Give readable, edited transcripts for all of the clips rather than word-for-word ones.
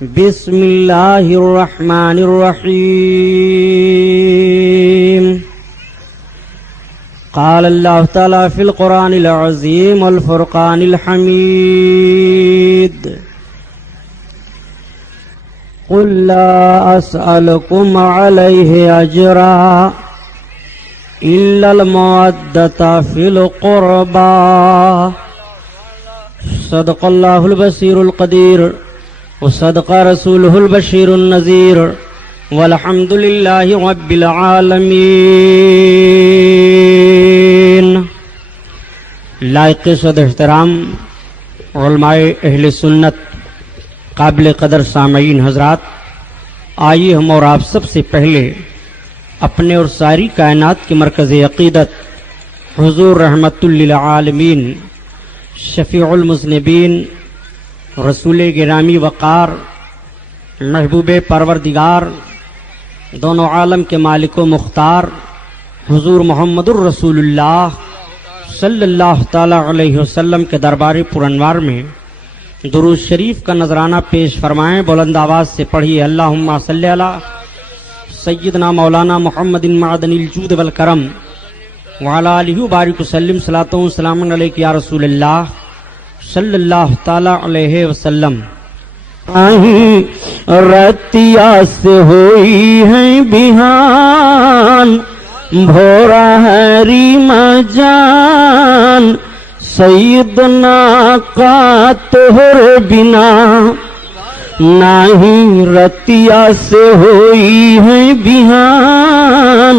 بسم الله الرحمن الرحيم. قال الله تعالى في القرآن العظيم والفرقان الحميد: قل لا أسألكم عليه أجرا إلا المودة في القربى. صدق الله البصير القدير وصدق رسوله البشير النذير والحمد لله رب العالمين. لائق صد احترام علماء اہل سنت، قابل قدر سامعین حضرات، آئیے ہم اور آپ سب سے پہلے اپنے اور ساری کائنات کے مرکز عقیدت حضور رحمت للعالمین، شفیع المذنبین، رسول گرامی وقار، محبوب پروردگار، دونوں عالم کے مالک و مختار حضور محمد الرسول اللہ صلی اللہ تعالی علیہ وسلم کے دربار پرانوار میں درود شریف کا نذرانہ پیش فرمائیں. بلند آواز سے پڑھیے: اللہم صلی علی سیدنا مولانا محمد معدن الجود والکرم وعلی آلہ وبارک وسلم. صلاۃ و سلام علیک یا رسول اللہ صلی اللہ تعالی علیہ وسلم. رتیا سے ہوئی ہے بہان، بھورا ہے ریم جان، سیدنا کا تہر بنا نہیں. رتیا سے ہوئی ہے بہان،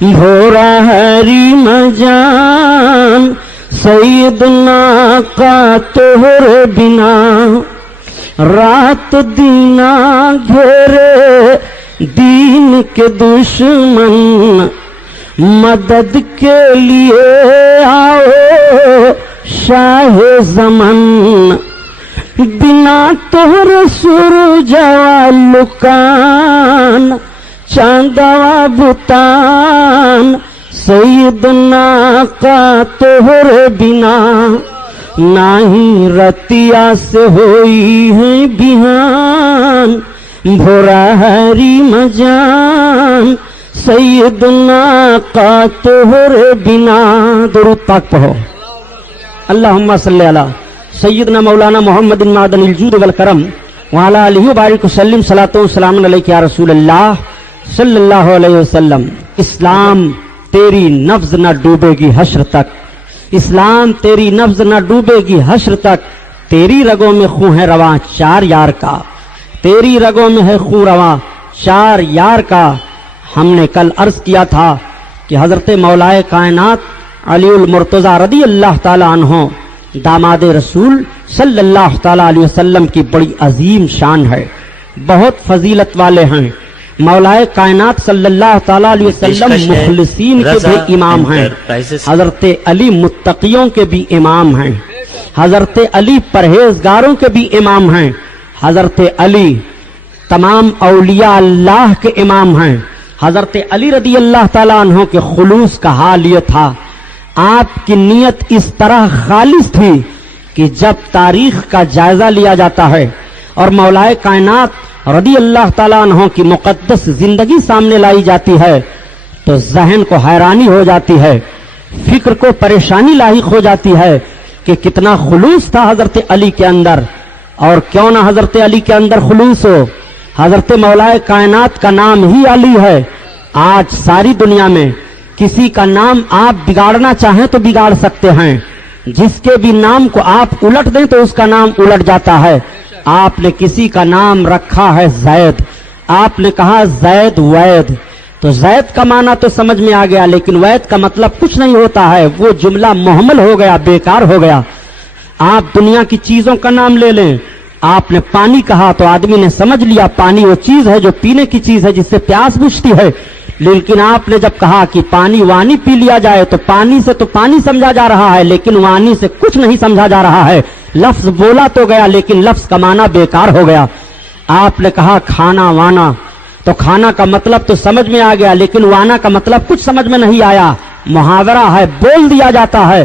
بھورا ہے ریم جان، سیدنا کا تہر بنا. رات دینا گھیرے دین کے دشمن، مدد کے لیے آؤ شاہ زمن. بنا تہر سورج لکان، چاندوا بتان، سیدنا کا تہر بنا نہیں. رتیا سے ہوئی ہے بہان، بھورا ہے ریم جان، سیدنا کا تہر بنا. درود پاک پڑھو. اللہم صلی علی سیدنا مولانا محمد معدن الجود والکرم وعلی آلہ وبارک وسلم. صلاۃ و سلام علیک یا رسول اللہ صلی اللہ علیہ وسلم. اسلام تیری نبض نہ ڈوبے گی حشر تک، اسلام تیری نبض نہ ڈوبے گی حشر تک. تیری رگوں میں خون ہے رواں چار یار کا، تیری رگوں میں ہے خون رواں چار یار کا. ہم نے کل عرض کیا تھا کہ حضرت مولائے کائنات علی المرتضی رضی اللہ تعالی عنہ داماد رسول صلی اللہ تعالی علیہ وسلم کی بڑی عظیم شان ہے، بہت فضیلت والے ہیں. مولائے کائنات صلی اللہ تعالی علیہ وسلم مخلصین کے بھی امام ہیں، حضرت علی متقیوں کے بھی امام ہیں، حضرت علی پرہیزگاروں کے بھی امام ہیں، حضرت علی تمام اولیاء اللہ کے امام ہیں. حضرت علی رضی اللہ تعالی عنہ کے خلوص کا حال یہ تھا، آپ کی نیت اس طرح خالص تھی کہ جب تاریخ کا جائزہ لیا جاتا ہے اور مولائے کائنات رضی اللہ تعالیٰ عنہ کی مقدس زندگی سامنے لائی جاتی ہے تو ذہن کو حیرانی ہو جاتی ہے، فکر کو پریشانی لاحق ہو جاتی ہے کہ کتنا خلوص تھا حضرت علی کے اندر. اور کیوں نہ حضرت علی کے اندر خلوص ہو، حضرت مولائے کائنات کا نام ہی علی ہے. آج ساری دنیا میں کسی کا نام آپ بگاڑنا چاہیں تو بگاڑ سکتے ہیں، جس کے بھی نام کو آپ الٹ دیں تو اس کا نام الٹ جاتا ہے. آپ نے کسی کا نام رکھا ہے زید، آپ نے کہا زید وید، تو زید کا معنی تو سمجھ میں آ گیا، لیکن وید کا مطلب کچھ نہیں ہوتا ہے، وہ جملہ محمل ہو گیا، بیکار ہو گیا. آپ دنیا کی چیزوں کا نام لے لیں. آپ نے پانی کہا تو آدمی نے سمجھ لیا پانی وہ چیز ہے جو پینے کی چیز ہے، جس سے پیاس بجھتی ہے. لیکن آپ نے جب کہا کہ پانی وانی پی لیا جائے تو پانی سے تو پانی سمجھا جا رہا ہے، لیکن وانی سے کچھ نہیں سمجھا جا رہا ہے. لفظ بولا تو گیا لیکن لفظ کا معنی بیکار ہو گیا. آپ نے کہا کھانا وانا، تو کھانا کا مطلب تو سمجھ میں آ گیا لیکن وانا کا مطلب کچھ سمجھ میں نہیں آیا. محاورہ ہے، بول دیا جاتا ہے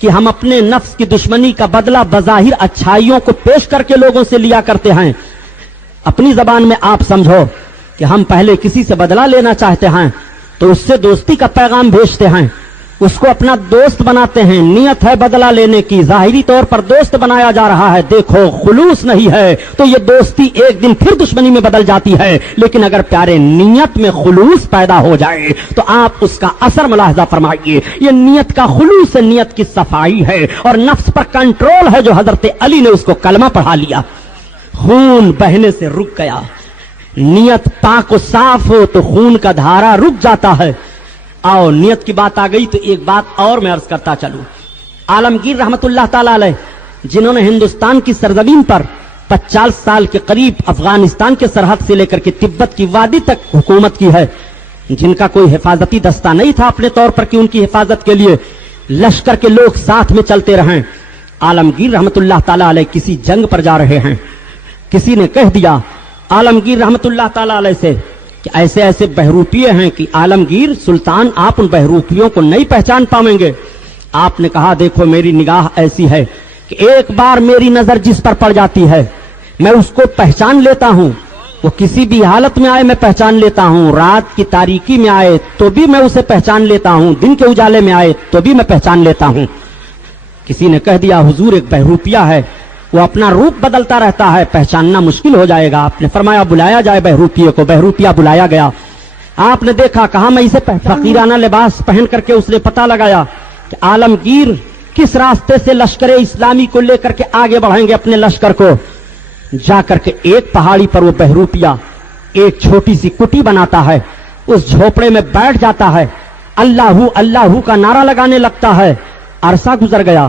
کہ ہم اپنے نفس کی دشمنی کا بدلہ بظاہر اچھائیوں کو پیش کر کے لوگوں سے لیا کرتے ہیں. اپنی زبان میں آپ سمجھو کہ ہم پہلے کسی سے بدلہ لینا چاہتے ہیں تو اس سے دوستی کا پیغام بھیجتے ہیں, اس کو اپنا دوست بناتے ہیں. نیت ہے بدلہ لینے کی, ظاہری طور پر دوست بنایا جا رہا ہے. دیکھو خلوص نہیں ہے تو یہ دوستی ایک دن پھر دشمنی میں بدل جاتی ہے. لیکن اگر پیارے نیت میں خلوص پیدا ہو جائے تو آپ اس کا اثر ملاحظہ فرمائیے. یہ نیت کا خلوص, نیت کی صفائی ہے اور نفس پر کنٹرول ہے. جو حضرت علی نے اس کو کلمہ پڑھا لیا, خون بہنے سے رک گیا. نیت پاک و صاف ہو تو خون کا دھارا رک جاتا ہے. آؤ نیت کی بات آ گئی تو ایک بات اور میں عرض کرتا چلوں. عالمگیر رحمت اللہ تعالی علیہ جنہوں نے ہندوستان کی سرزمین پر 50 سال کے قریب افغانستان کے سرحد سے لے کر کے تبت کی وادی تک حکومت کی ہے, جن کا کوئی حفاظتی دستہ نہیں تھا اپنے طور پر کہ ان کی حفاظت کے لیے لشکر کے لوگ ساتھ میں چلتے رہیں. عالمگیر رحمت اللہ تعالی علیہ کسی جنگ پر جا رہے ہیں. کسی نے کہہ دیا عالمگیر رحمت اللہ تعالی علیہ سے کہ ایسے ایسے بہروپیے ہیں کہ عالمگیر سلطان آپ ان بہروپیوں کو نہیں پہچان پائیں گے. آپ نے کہا دیکھو میری نگاہ ایسی ہے کہ ایک بار میری نظر جس پر پڑ جاتی ہے میں اس کو پہچان لیتا ہوں. وہ کسی بھی حالت میں آئے میں پہچان لیتا ہوں. رات کی تاریکی میں آئے تو بھی میں اسے پہچان لیتا ہوں, دن کے اجالے میں آئے تو بھی میں پہچان لیتا ہوں. کسی نے کہہ دیا حضور ایک بہروپیہ ہے, وہ اپنا روپ بدلتا رہتا ہے, پہچاننا مشکل ہو جائے گا. آپ نے فرمایا بلایا جائے بہروپیے کو. بہروپیہ بلایا گیا. آپ نے دیکھا, کہا میں اسے فقیرانہ لباس پہن کر کے اس نے پتہ لگایا کہ عالمگیر کس راستے سے لشکر اسلامی کو لے کر کے آگے بڑھیں گے اپنے لشکر کو. جا کر کے ایک پہاڑی پر وہ بہروپیہ ایک چھوٹی سی کٹی بناتا ہے, اس جھوپڑے میں بیٹھ جاتا ہے, اللہ اللہ کا نعرہ لگانے لگتا ہے. عرصہ گزر گیا,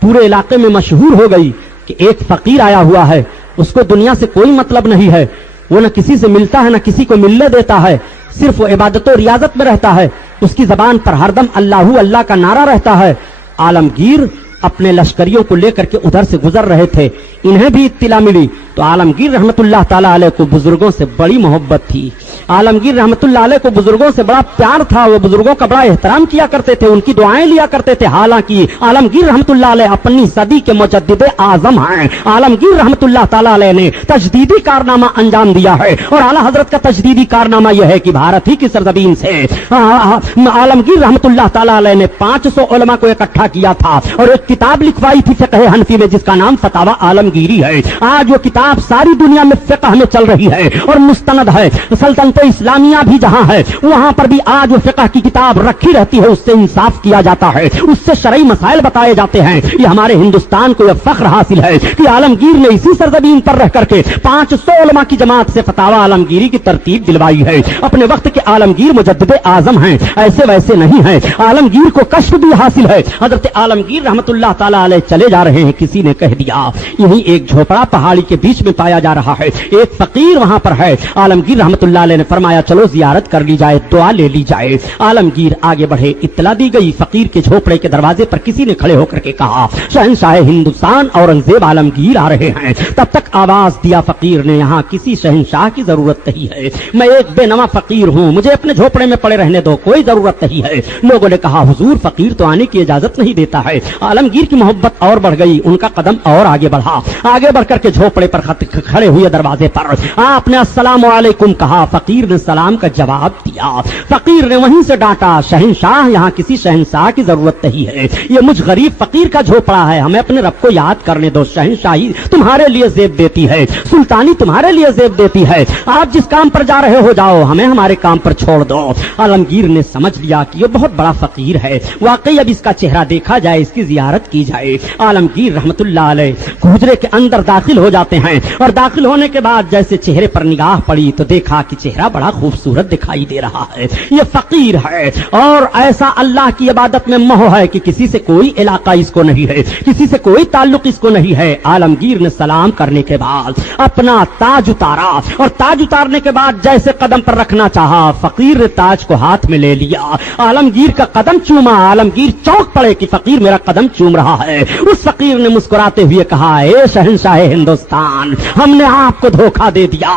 پورے علاقے میں مشہور ہو گئی کہ ایک فقیر آیا ہوا ہے, اس کو دنیا سے کوئی مطلب نہیں ہے, وہ نہ کسی سے ملتا ہے نہ کسی کو ملنے دیتا ہے, صرف وہ عبادت و ریاضت میں رہتا ہے, اس کی زبان پر ہردم اللہ اللہ کا نعرہ رہتا ہے. عالمگیر اپنے لشکریوں کو لے کر کے ادھر سے گزر رہے تھے, انہیں بھی اطلاع ملی تو عالمگیر رحمت اللہ تعالیٰ علیہ کو بزرگوں سے بڑی محبت تھی. عالمگیر رحمت اللہ علیہ کو بزرگوں سے بڑا پیار تھا, وہ بزرگوں کا بڑا احترام کیا کرتے تھے, ان کی دعائیں لیا کرتے تھے. حالانکہ عالمگیر رحمت اللہ علیہ اپنی صدی کے مجدد اعظم ہیں. عالمگیر رحمت اللہ تعالیٰ علیہ نے تجدیدی کارنامہ انجام دیا ہے, اور اعلیٰ حضرت کا تجدیدی کارنامہ یہ ہے کہ بھارت ہی کی سرزمین سے عالمگیر رحمت اللہ تعالیٰ علیہ نے 500 علماء کو اکٹھا کیا تھا اور ایک کتاب لکھوائی تھی فقہ حنفی میں جس کا نام فتاوی عالمگیری ہے. آج وہ کتاب ساری دنیا میں فقہ میں چل رہی ہے اور مستند ہے. سلطنت اسلامیہ بھی جہاں ہے وہاں پر بھی آج وہ فقہ کی کتاب رکھی رہتی ہے, اس سے انصاف کیا جاتا ہے, اس سے شرعی مسائل بتائے جاتے ہیں. یہ ہمارے ہندوستان کو یہ فخر حاصل ہے کہ عالمگیر نے اسی سرزمین پر رہ کر کے 500 علماء کی جماعت سے فتاوی عالمگیری کی ترتیب دلوائی ہے. اپنے وقت کے عالمگیر مجدد اعظم ہیں, ایسے ویسے نہیں ہیں. عالمگیر کو کشف بھی حاصل ہے. حضرت عالمگیر رحمت اللہ تعالیٰ علیہ چلے جا رہے ہیں, کسی نے کہہ دیا یہی ایک جھوپڑا پہاڑی کے بیچ میں پایا جا رہا ہے, ایک فقیر وہاں پر ہے. عالمگیر رحمت اللہ علیہ نے فرمایا چلو زیارت کر لی جائے, دعا لے لی جائے. عالمگیر آگے بڑھے, اطلاع دی گئی فقیر کے جھوپڑے کے دروازے پر کسی نے کھڑے ہو کر کے کہا شہنشاہ ہندوستان اورنگزیب عالمگیر آ رہے ہیں. تب تک آواز دیا فقیر نے یہاں کسی شہنشاہ کی ضرورت نہیں ہے, میں ایک بے نوا فقیر ہوں, مجھے اپنے جھوپڑے میں پڑے رہنے دو, کوئی ضرورت نہیں ہے. لوگوں نے کہا حضور فقیر تو آنے کی اجازت نہیں دیتا ہے. عالمگیر کی محبت اور بڑھ گئی, ان کا قدم اور آگے بڑھا. آگے بڑھ کر کے جھوپڑے پر کھڑے ہوئے دروازے پر آپ نے السلام علیکم کہا. فقیر نے سلام کا جواب دیا. فقیر نے وہیں سے ڈانٹا شہنشاہ یہاں کسی شہنشاہ کی ضرورت نہیں ہے, یہ مجھ غریب فقیر کا جھوپڑا ہے, ہمیں اپنے رب کو یاد کرنے دو. شہنشاہی تمہارے لیے زیب دیتی ہے, سلطانی تمہارے لیے زیب دیتی ہے, آپ جس کام پر جا رہے ہو جاؤ, ہمیں ہمارے کام پر چھوڑ دو. عالمگیر نے سمجھ لیا کہ یہ بہت بڑا فقیر ہے, واقعی اب اس کا چہرہ دیکھا جائے, اس کی زیارت کی جائے. عالمگیر رحمت اللہ علیہ حجرے کے اندر داخل ہو جاتے ہیں, اور داخل ہونے کے بعد جیسے چہرے پر نگاہ پڑی تو دیکھا کہ چہرہ بڑا خوبصورت دکھائی دے رہا ہے. یہ فقیر ہے اور ایسا اللہ کی عبادت میں مہو ہے کہ کسی سے کوئی علاقہ اس کو نہیں ہے, کسی سے کوئی تعلق اس کو نہیں ہے. عالمگیر نے سلام کرنے کے بعد اپنا تاج اتارا, اور تاج اتارنے کے بعد جیسے قدم پر رکھنا چاہا, فقیر نے تاج کو ہاتھ میں لے لیا, عالمگیر کا قدم چوما. عالمگیر چونک پڑے کہ فقیر میرا قدم چوم رہا ہے. اس فقیر نے مسکراتے ہوئے کہا اے شہنشاہ ہندوستان, ہم نے آپ کو دھوکہ دے دیا,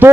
2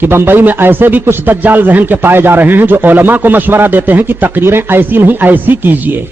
کہ بمبئی میں ایسے بھی کچھ دجال ذہن کے پائے جا رہے ہیں جو علماء کو مشورہ دیتے ہیں کہ تقریریں ایسی نہیں ایسی کیجئے،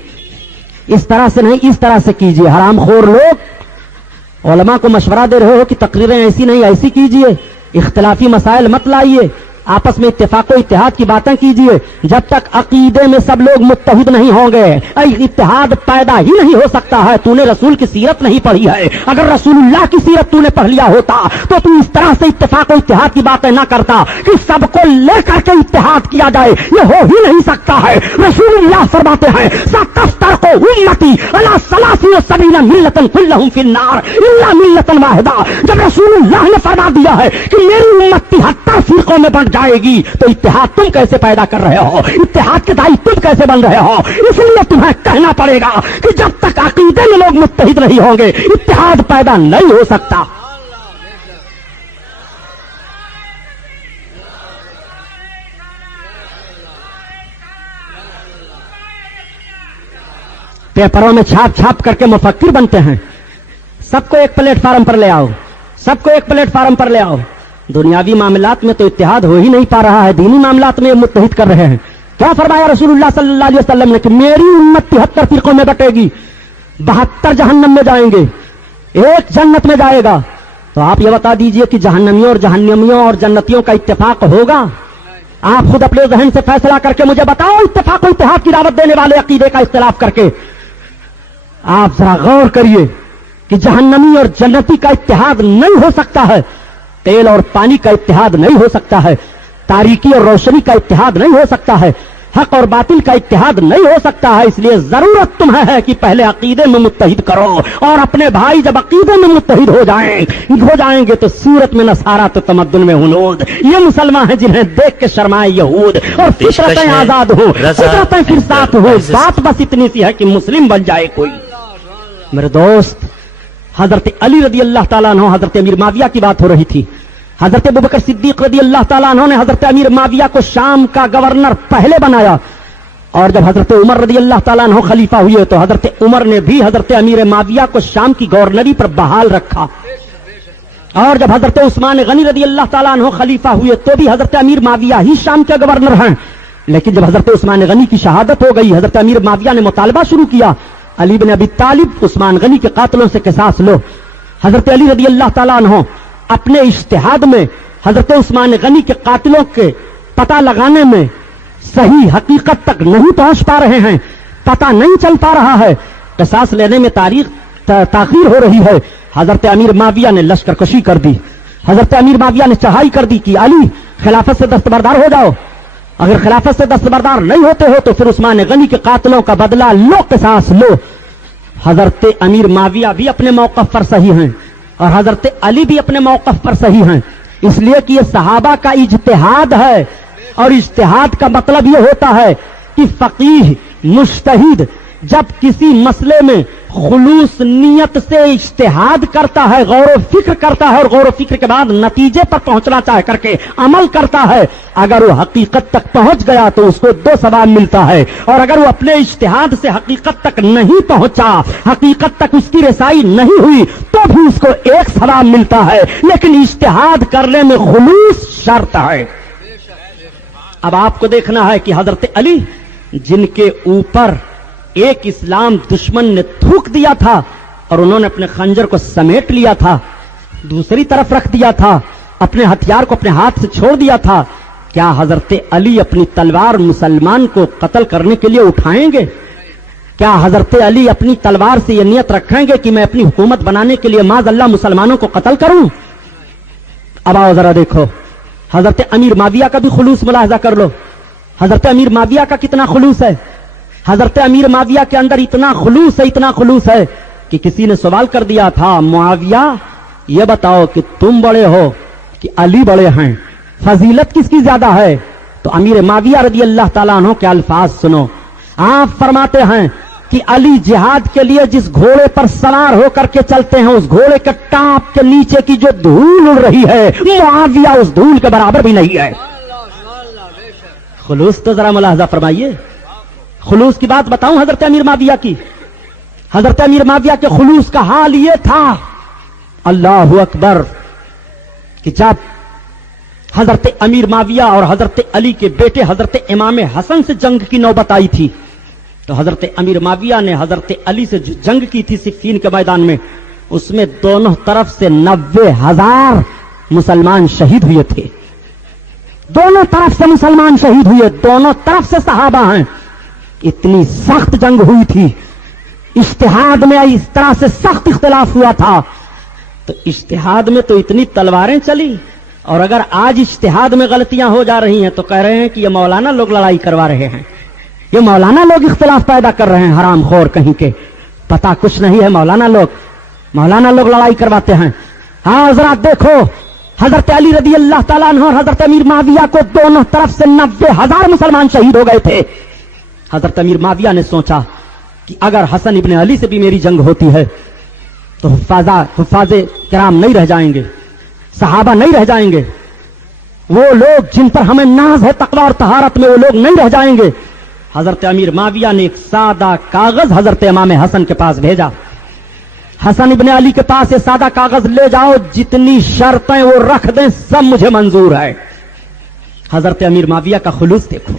اس طرح سے نہیں اس طرح سے کیجئے۔ حرام خور لوگ علماء کو مشورہ دے رہے ہو کہ تقریریں ایسی نہیں ایسی کیجئے، اختلافی مسائل مت لائیے، آپس میں اتفاق و اتحاد کی باتیں کیجئے۔ جب تک عقیدے میں سب لوگ متحد نہیں ہوں گے اتحاد پیدا ہی نہیں ہو سکتا ہے۔ تو نے رسول کی سیرت نہیں پڑھی ہے، اگر رسول اللہ کی سیرت تو نے پڑھ لیا ہوتا تو تو اس طرح سے اتفاق و اتحاد کی باتیں نہ کرتا کہ سب کو لے کر کے اتحاد کیا جائے، یہ ہو ہی نہیں سکتا ہے۔ رسول اللہ فرماتے ہیں ستفترق امتی علی 73 ملۃ کلھم فی النار الا ملۃ واحدہ۔ جب رسول اللہ نے فرما دیا ہے کہ میری امت 73 فرقوں میں بٹ جائے گی تو اتحاد تم کیسے پیدا کر رہے ہو، اتحاد کے دائی تم کیسے بن رہے ہو؟ اس لیے تمہیں کہنا پڑے گا کہ جب تک عقیدے میں لوگ متحد نہیں ہوں گے اتحاد پیدا نہیں ہو سکتا۔ پیپروں میں چھاپ چھاپ کر کے مفکر بنتے ہیں، سب کو ایک پلیٹ فارم پر لے آؤ، سب کو ایک پلیٹ فارم پر لے آؤ۔ دنیاوی معاملات میں تو اتحاد ہو ہی نہیں پا رہا ہے، دینی معاملات میں متحد کر رہے ہیں۔ کیا فرمایا رسول اللہ صلی اللہ علیہ وسلم نے کہ میری امت 73 فرقوں میں بٹے گی، 72 جہنم میں جائیں گے، ایک جنت میں جائے گا۔ تو آپ یہ بتا دیجئے کہ جہنمیوں اور جنتیوں کا اتفاق ہوگا؟ آپ خود اپنے ذہن سے فیصلہ کر کے مجھے بتاؤ، اتفاق و اتحاد کی دعوت دینے والے عقیدے کا اختلاف کر کے آپ ذرا غور کریے کہ جہنمی اور جنتی کا اتحاد نہیں ہو سکتا ہے، تیل اور پانی کا اتحاد نہیں ہو سکتا ہے، تاریکی اور روشنی کا اتحاد نہیں ہو سکتا ہے، حق اور باطل کا اتحاد نہیں ہو سکتا ہے۔ اس لیے ضرورت تمہیں ہے کہ پہلے عقیدے میں متحد کرو، اور اپنے بھائی جب عقیدے میں متحد ہو جائیں گے تو صورت میں نصارہ تو تمدن میں ہنود۔ یہ مسلمان ہیں جنہیں دیکھ کے شرمائے یہود، اور فطرتیں آزاد ہوں، فطرتیں پھر ساتھ ہو۔ بات بس اتنی سی ہے کہ مسلم بن جائے کوئی۔ میرے دوست، حضرت علی رضی اللہ تعالیٰ عنہ، حضرت امیر معاویہ کی بات ہو رہی تھی۔ حضرت ابوبکر صدیق رضی اللہ تعالیٰ عنہ نے حضرت امیر معاویہ کو شام کا گورنر پہلے بنایا، اور جب حضرت عمر رضی اللہ تعالیٰ عنہ خلیفہ ہوئے تو حضرت عمر نے بھی حضرت امیر معاویہ کو شام کی گورنری پر بحال رکھا، اور جب حضرت عثمان غنی رضی اللہ تعالیٰ عنہ خلیفہ ہوئے تو بھی حضرت امیر معاویہ ہی شام کے گورنر ہیں۔ لیکن جب حضرت عثمان غنی کی شہادت ہو گئی، حضرت امیر معاویہ نے مطالبہ شروع کیا، علی بن ابی طالب عثمان غنی کے قاتلوں سے قصاص لو۔ حضرت علی رضی اللہ تعالیٰ عنہ اپنے اجتہاد میں حضرت عثمان غنی کے قاتلوں کے پتہ لگانے میں صحیح حقیقت تک نہیں پہنچ پا رہے ہیں، پتہ نہیں چل پا رہا ہے، قصاص لینے میں تاخیر ہو رہی ہے۔ حضرت امیر معاویہ نے لشکر کشی کر دی، حضرت امیر معاویہ نے چڑھائی کر دی کہ علی خلافت سے دستبردار ہو جاؤ، اگر خلافت سے دستبردار نہیں ہوتے ہو تو پھر عثمان غنی کے قاتلوں کا بدلہ لو، قصاص لو۔ حضرت امیر معاویہ بھی اپنے موقف پر صحیح ہیں اور حضرت علی بھی اپنے موقف پر صحیح ہیں، اس لیے کہ یہ صحابہ کا اجتہاد ہے، اور اجتہاد کا مطلب یہ ہوتا ہے کہ فقیہ مجتہد جب کسی مسئلے میں خلوص نیت سے اجتہاد کرتا ہے، غور و فکر کرتا ہے، اور غور و فکر کے بعد نتیجے پر پہنچنا چاہ کر کے عمل کرتا ہے، اگر وہ حقیقت تک پہنچ گیا تو اس کو 2 ثواب ملتا ہے، اور اگر وہ اپنے اجتہاد سے حقیقت تک نہیں پہنچا، حقیقت تک اس کی رسائی نہیں ہوئی تو بھی اس کو 1 ثواب ملتا ہے، لیکن اجتہاد کرنے میں خلوص شرط ہے۔ اب آپ کو دیکھنا ہے کہ حضرت علی جن کے اوپر ایک اسلام دشمن نے تھوک دیا تھا اور انہوں نے اپنے خنجر کو سمیٹ لیا تھا، دوسری طرف رکھ دیا تھا، اپنے ہتھیار کو اپنے ہاتھ سے چھوڑ دیا تھا، کیا حضرت علی اپنی تلوار مسلمان کو قتل کرنے کے لیے اٹھائیں گے؟ کیا حضرت علی اپنی تلوار سے یہ نیت رکھیں گے کہ میں اپنی حکومت بنانے کے لیے معاذ اللہ مسلمانوں کو قتل کروں؟ اب آؤ ذرا دیکھو، حضرت امیر معاویہ کا بھی خلوص ملاحظہ کر لو۔ حضرت امیر معاویہ کا کتنا خلوص ہے؟ حضرت امیر معاویہ کے اندر اتنا خلوص ہے کہ کسی نے سوال کر دیا تھا، معاویہ یہ بتاؤ کہ تم بڑے ہو کہ علی بڑے ہیں، فضیلت کس کی زیادہ ہے؟ تو امیر معاویہ رضی اللہ تعالیٰ عنہ کے الفاظ سنو، آپ فرماتے ہیں کہ علی جہاد کے لیے جس گھوڑے پر سوار ہو کر کے چلتے ہیں اس گھوڑے کے ٹانپ کے نیچے کی جو دھول اڑ رہی ہے معاویہ اس دھول کے برابر بھی نہیں ہے۔ خلوص تو ذرا ملاحظہ فرمائیے، خلوص کی بات بتاؤں حضرت امیر معاویہ کی، حضرت امیر معاویہ کے خلوص کا حال یہ تھا، اللہ اکبر، کہ جب حضرت امیر معاویہ اور حضرت علی کے بیٹے حضرت امام حسن سے جنگ کی نوبت آئی تھی تو حضرت امیر معاویہ نے حضرت علی سے جو جنگ کی تھی صفین کے میدان میں، اس میں دونوں طرف سے 90,000 مسلمان شہید ہوئے تھے. دونوں طرف سے مسلمان شہید ہوئے، دونوں طرف سے صحابہ ہیں. اتنی سخت جنگ ہوئی تھی، اجتہاد میں اس طرح سے سخت اختلاف ہوا تھا. تو اجتہاد میں تو اتنی تلواریں چلی، اور اگر آج اجتہاد میں غلطیاں ہو جا رہی ہیں تو کہہ رہے ہیں کہ یہ مولانا لوگ لڑائی کروا رہے ہیں، یہ مولانا لوگ اختلاف پیدا کر رہے ہیں، حرام خور کہیں کے. پتا کچھ نہیں ہے، مولانا لوگ لڑائی کرواتے ہیں. ہاں حضرات دیکھو، حضرت علی رضی اللہ تعالیٰ عنہ اور حضرت امیر معاویہ کو دونوں طرف سے 90,000 مسلمان شہید ہو گئے تھے. حضرت امیر معاویہ نے سوچا کہ اگر حسن ابن علی سے بھی میری جنگ ہوتی ہے تو حفاظ کرام نہیں رہ جائیں گے، صحابہ نہیں رہ جائیں گے، وہ لوگ جن پر ہمیں ناز ہے تقوی اور طہارت میں، وہ لوگ نہیں رہ جائیں گے. حضرت امیر معاویہ نے ایک سادہ کاغذ حضرت امام حسن کے پاس بھیجا. حسن ابن علی کے پاس یہ سادہ کاغذ لے جاؤ، جتنی شرطیں وہ رکھ دیں سب مجھے منظور ہے. حضرت امیر معاویہ کا خلوص دیکھو.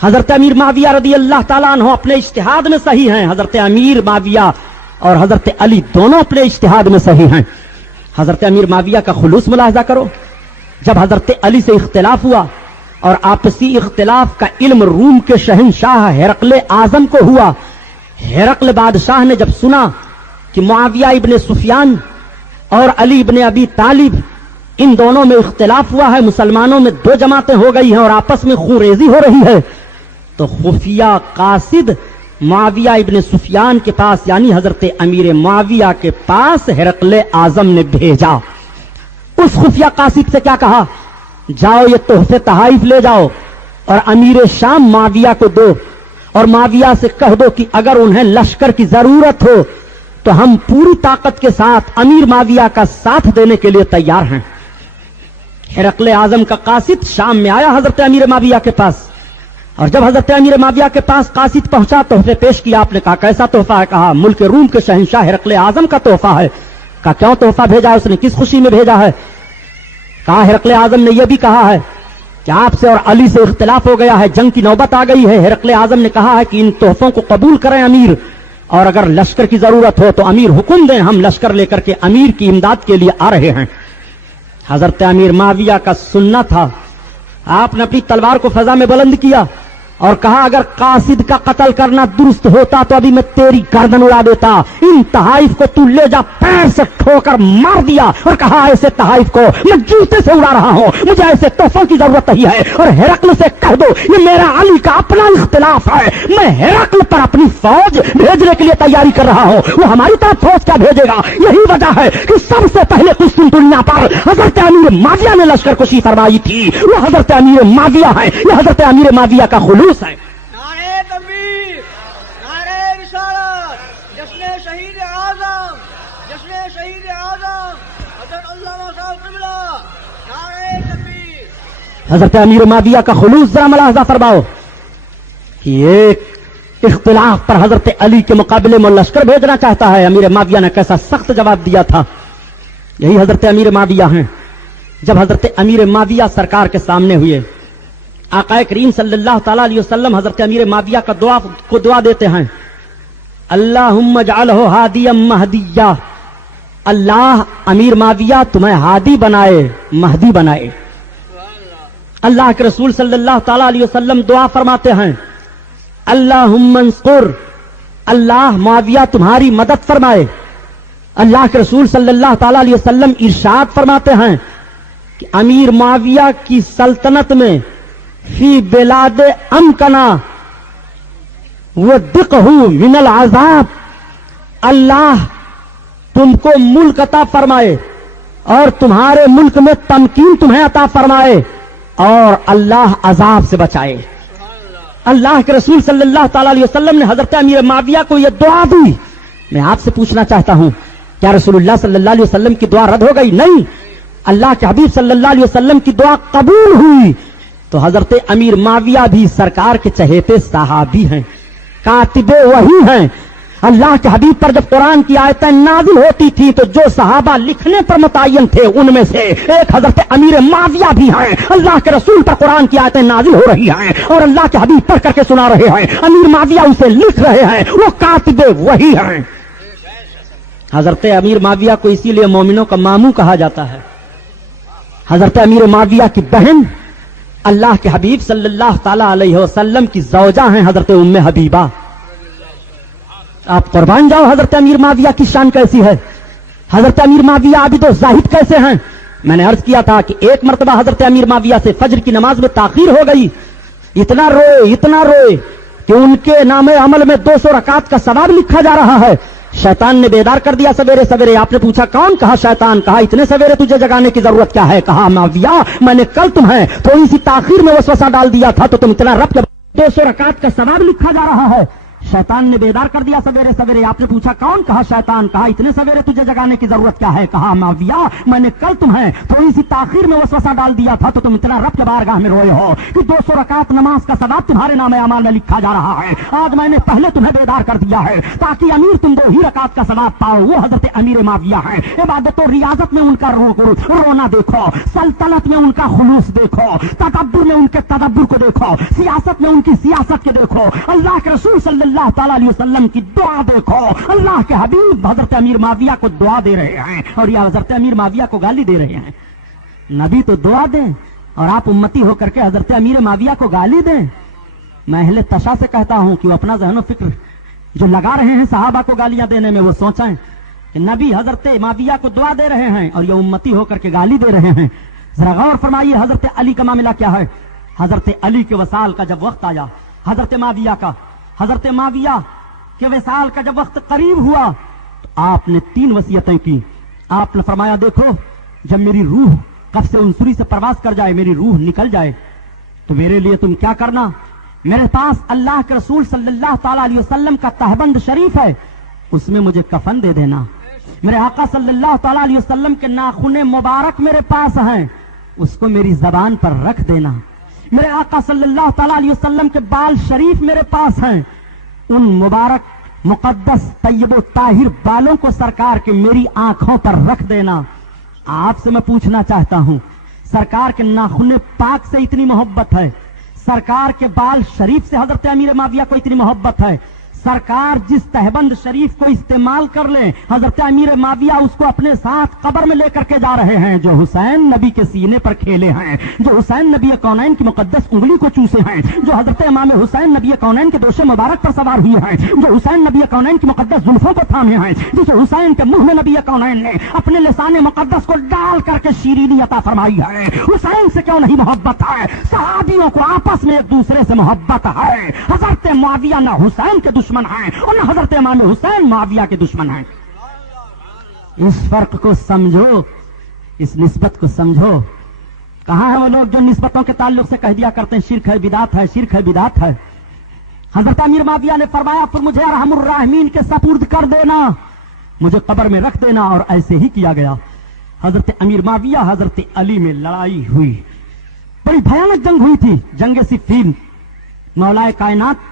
حضرت امیر معاویہ رضی اللہ تعالیٰ عنہ اپنے اجتہاد میں صحیح ہیں، حضرت امیر معاویہ اور حضرت علی دونوں اپنے اجتہاد میں صحیح ہیں. حضرت امیر معاویہ کا خلوص ملاحظہ کرو. جب حضرت علی سے اختلاف ہوا اور آپسی اختلاف کا علم روم کے شہنشاہ ہرقل اعظم کو ہوا، ہرقل بادشاہ نے جب سنا کہ معاویہ ابن سفیان اور علی ابن ابی طالب ان دونوں میں اختلاف ہوا ہے، مسلمانوں میں دو جماعتیں ہو گئی ہیں اور آپس میں خون ریزی ہو رہی ہے، تو خفیہ قاصد معاویہ ابن سفیان کے پاس یعنی حضرت امیر معاویہ کے پاس ہرقل اعظم نے بھیجا. اس خفیہ قاصد سے کیا کہا؟ جاؤ یہ تحفے تحائف لے جاؤ اور امیر شام معاویہ کو دو، اور معاویہ سے کہہ دو کہ اگر انہیں لشکر کی ضرورت ہو تو ہم پوری طاقت کے ساتھ امیر معاویہ کا ساتھ دینے کے لیے تیار ہیں. ہرقل اعظم کا قاصد شام میں آیا حضرت امیر معاویہ کے پاس، اور جب حضرت امیر معاویہ کے پاس قاصد پہنچا تحفے پیش کیا. آپ نے کہا کیسا تحفہ ہے؟ کہا ملک روم کے شہنشاہ ہرقل اعظم کا تحفہ ہے. کہا کیوں تحفہ بھیجا ہے اس نے، کس خوشی میں بھیجا ہے؟ کہا ہرقل اعظم نے یہ بھی کہا ہے کہ آپ سے اور علی سے اختلاف ہو گیا ہے، جنگ کی نوبت آ گئی ہے. ہرقل اعظم نے کہا ہے کہ ان تحفوں کو قبول کریں امیر، اور اگر لشکر کی ضرورت ہو تو امیر حکم دیں، ہم لشکر لے کر کے امیر کی امداد کے لیے آ رہے ہیں. حضرت امیر معاویہ کا سننا تھا، آپ نے اپنی تلوار کو فضا میں بلند کیا اور کہا اگر قاصد کا قتل کرنا درست ہوتا تو ابھی میں تیری گردن اڑا دیتا. ان تحائف کو تو لے جا. پیر سے ٹھوکر مار دیا اور کہا ایسے تحائف کو میں جوتے سے اڑا رہا ہوں، مجھے ایسے تحفوں کی ضرورت نہیں ہے. اور ہرقل سے کہہ دو یہ میرا علی کا اپنا اختلاف ہے، میں ہرقل پر اپنی فوج بھیجنے کے لیے تیاری کر رہا ہوں، وہ ہماری طرف فوج کیا بھیجے گا. یہی وجہ ہے کہ سب سے پہلے قسطن دنیا پر حضرت امیر معاویہ نے لشکر کشی فرمائی تھی. وہ حضرت امیر معاویہ ہے، یہ حضرت امیر معاویہ کا خلوص ہے. نعرے تکبیر، نعرے رسالت، جشن شہید اعظم، جشن شہید اعظم حضرت علامہ صاحب قبلہ. نعرے تکبیر. حضرت امیر معاویہ کا خلوص ذرا ملاحظہ فرماؤ کہ ایک اختلاف پر حضرت علی کے مقابلے میں لشکر بھیجنا چاہتا ہے. امیر معاویہ نے کیسا سخت جواب دیا تھا. یہی حضرت امیر معاویہ ہیں. جب حضرت امیر معاویہ سرکار کے سامنے ہوئے، آقا کریم صلی اللہ تعالی علیہ وسلم حضرت امیر معاویہ کا دعا دیتے ہیں، اللہم اجعلہ ہادیا مہدیا. اللہ امیر معاویہ تمہیں ہادی بنائے، مہدی بنائے. اللہ کے رسول صلی اللہ تعالی علیہ وسلم دعا فرماتے ہیں، اللہم انصر، اللہ معاویہ تمہاری مدد فرمائے. اللہ کے رسول صلی اللہ تعالی علیہ وسلم ارشاد فرماتے ہیں کہ امیر معاویہ کی سلطنت میں فی بلاد امکنا ودقہ من العذاب، اللہ تم کو ملک عطا فرمائے اور تمہارے ملک میں تمکین تمہیں عطا فرمائے اور اللہ عذاب سے بچائے. اللہ کے رسول صلی اللہ تعالی علیہ وسلم نے حضرت امیر معاویہ کو یہ دعا دی. میں آپ سے پوچھنا چاہتا ہوں کیا رسول اللہ صلی اللہ علیہ وسلم کی دعا رد ہو گئی؟ نہیں، اللہ کے حبیب صلی اللہ علیہ وسلم کی دعا قبول ہوئی. تو حضرت امیر معاویہ بھی سرکار کے چہیتے صحابی ہیں، کاتب وحی ہیں. اللہ کے حبیب پر جب قرآن کی آیتیں نازل ہوتی تھی تو جو صحابہ لکھنے پر متعین تھے ان میں سے ایک حضرت امیر معاویہ بھی ہیں. اللہ کے رسول پر قرآن کی آیتیں نازل ہو رہی ہیں اور اللہ کے حبیب پڑھ کر کے سنا رہے ہیں, امیر معاویہ اسے لکھ رہے ہیں, وہ کاتب وہی ہیں. حضرت امیر معاویہ کو اسی لیے مومنوں کا ماموں کہا جاتا ہے. حضرت امیر معاویہ کی بہن اللہ کے حبیب صلی اللہ تعالی علیہ وسلم کی زوجہ ہیں حضرت ام حبیبہ. آپ قربان جاؤ حضرت امیر معاویہ کی شان کیسی ہے, حضرت امیر معاویہ عابد و زاہد کیسے ہیں. میں نے عرض کیا تھا کہ ایک مرتبہ حضرت امیر معاویہ سے فجر کی نماز میں تاخیر ہو گئی, اتنا روئے کہ ان کے نام عمل میں 200 رکعت کا ثواب لکھا جا رہا ہے. شیطان نے بیدار کر دیا سویرے سویرے. آپ نے پوچھا کون؟ کہا شیطان. کہا اتنے سویرے تجھے جگانے کی ضرورت کیا ہے؟ کہا معاویہ میں نے کل تمہیں تھوڑی سی تاخیر میں وسوسہ ڈال دیا تھا تو تم اتنا رب کے 200 رکعت کا ثواب لکھا جا رہا ہے. شیطان نے بیدار کر دیا سویرے سویرے. آپ نے پوچھا کون؟ کہا شیطان. کہا اتنے سویرے تجھے جگانے کی ضرورت کیا ہے؟ کہا معاویہ میں نے کل تمہیں تھوڑی سی تاخیر میں وسوسہ ڈال دیا تھا تو تم اتنا رب کے بارگاہ میں روئے ہو کہ 200 رکعت نماز کا ثواب تمہارے نام اعمال میں لکھا جا رہا ہے. آج میں نے پہلے تمہیں بیدار کر دیا ہے تاکہ امیر تم 2 ہی رکعت کا ثواب پاؤ. وہ حضرت امیر معاویہ ہیں. عبادت و ریاضت میں ان کا رونا دیکھو, سلطنت میں ان کا خلوص دیکھو, تدبر میں ان کے تدبر کو دیکھو, سیاست میں ان کی سیاست کے دیکھو, اللہ کے رسول صلی اللہ تعالی علیہ وسلم کی دعا دیکھو. اللہ کے حبیب حضرت امیر معاویہ کو دعا دے رہے ہیں اور یہ حضرت امیر معاویہ کو گالی دے رہے ہیں. نبی تو دعا دیں اور آپ امتی ہو کر کے حضرت امیر معاویہ کو گالی دیں. میں اہل تشا سے کہتا ہوں کہ وہ اپنا ذہن و فکر جو لگا رہے ہیں صحابہ کو گالیاں دینے میں وہ سوچیں کہ نبی حضرت معاویہ کو دعا دے رہے ہیں اور یہ امتی ہو کر کے گالی دے رہے ہیں. ذرا غور فرمائیے حضرت علی کا معاملہ کیا ہے. حضرت علی کے وصال کا جب وقت آیا, حضرت معاویہ کے وصال کا جب وقت قریب ہوا تو آپ نے 3 وصیتیں کی. آپ نے فرمایا دیکھو جب میری روح قفس عنصری سے پرواز کر جائے, میری روح نکل جائے تو میرے لیے تم کیا کرنا, میرے پاس اللہ کے رسول صلی اللہ تعالی علیہ وسلم کا تہبند شریف ہے, اس میں مجھے کفن دے دینا. میرے آقا صلی اللہ تعالی علیہ وسلم کے ناخن مبارک میرے پاس ہیں, اس کو میری زبان پر رکھ دینا. میرے آقا صلی اللہ تعالی علیہ وسلم کے بال شریف میرے پاس ہیں, ان مبارک مقدس طیب و طاہر بالوں کو سرکار کے میری آنکھوں پر رکھ دینا. آپ سے میں پوچھنا چاہتا ہوں, سرکار کے ناخن پاک سے اتنی محبت ہے, سرکار کے بال شریف سے حضرت امیر معاویہ کو اتنی محبت ہے, سرکار جس تہبند شریف کو استعمال کر لیں حضرت امیر معاویہ اس کو اپنے ساتھ قبر میں لے کر کے جا رہے ہیں. جو حسین نبی کے سینے پر کھیلے ہیں, جو حسین نبی کونین کی مقدس انگلی کو چوسے ہیں, جو حضرت امام حسین نبی کونین کے دوش مبارک پر سوار ہوئے ہیں, جو حسین نبی کونین کی مقدس زلفوں کو تھامے ہیں, جس حسین کے منہ میں نبی کونین نے اپنے لسان مقدس کو ڈال کر کے شیرینی عطا فرمائی ہے. حسین سے کیوں نہیں محبت ہے؟ صحابیوں کو آپس میں ایک دوسرے سے محبت ہے. حضرت معاویہ نہ حسین کے دشمن ہیں اور نہ حضرت امام حسین معاویہ کے دشمن ہیں. اس فرق کو سمجھو, اس نسبت کو سمجھو. کہاں ہیں وہ لوگ جو نسبتوں کے تعلق سے کہہ دیا کرتے ہیں شرک ہے بدعت ہے, شرک ہے بدعت ہے. حضرت امیر معاویہ نے فرمایا پھر مجھے ارحم الراحمین کے سپرد کر دینا, مجھے قبر میں رکھ دینا, اور ایسے ہی کیا گیا. حضرت امیر معاویہ حضرت علی میں لڑائی ہوئی, بڑی بھیانک جنگ ہوئی تھی, جنگ صفین. مولا کائنات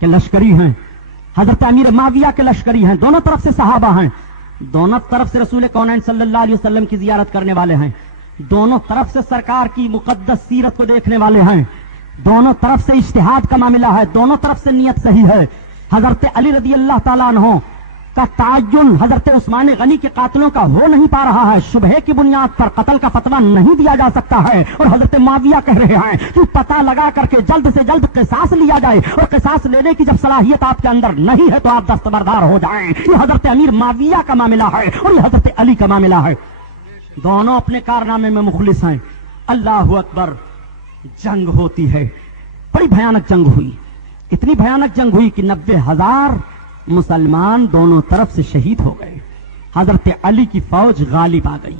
کے لشکری ہیں, حضرت امیر معاویہ کے لشکری ہیں, دونوں طرف سے صحابہ ہیں, دونوں طرف سے رسول کونین صلی اللہ علیہ وسلم کی زیارت کرنے والے ہیں, دونوں طرف سے سرکار کی مقدس سیرت کو دیکھنے والے ہیں, دونوں طرف سے اجتہاد کا معاملہ ہے, دونوں طرف سے نیت صحیح ہے. حضرت علی رضی اللہ تعالیٰ عنہ کا تعین حضرت عثمان غنی کے قاتلوں کا ہو نہیں پا رہا ہے, شبہے کی بنیاد پر قتل کا فتویٰ نہیں دیا جا سکتا ہے, اور حضرت معاویہ کہہ رہے ہیں کہ پتہ لگا کر کے جلد سے جلد قصاص لیا جائے, اور قصاص لینے کی جب صلاحیت آپ کے اندر نہیں ہے تو آپ دستبردار ہو جائیں. یہ حضرت امیر معاویہ کا معاملہ ہے اور یہ حضرت علی کا معاملہ ہے. دونوں اپنے کارنامے میں مخلص ہیں. اللہ اکبر. جنگ ہوتی ہے, بڑی بھیانک جنگ ہوئی, اتنی بھیانک جنگ ہوئی کہ 90,000 مسلمان دونوں طرف سے شہید ہو گئے. حضرت علی کی فوج غالب آ گئی.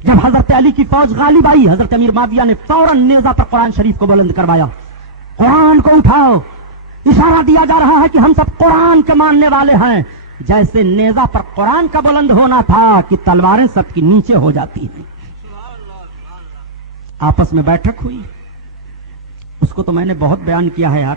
جب حضرت علی کی فوج غالب آئی, حضرت امیر معاویہ نے فوراً نیزہ پر قرآن شریف کو بلند کروایا. قرآن کو اٹھاؤ. اشارہ دیا جا رہا ہے کہ ہم سب قرآن کے ماننے والے ہیں. جیسے نیزہ پر قرآن کا بلند ہونا تھا کہ تلواریں سب کی نیچے ہو جاتی ہیں. آپس میں بیٹھک ہوئی, اس کو تو میں نے بہت بیان کیا ہے یار,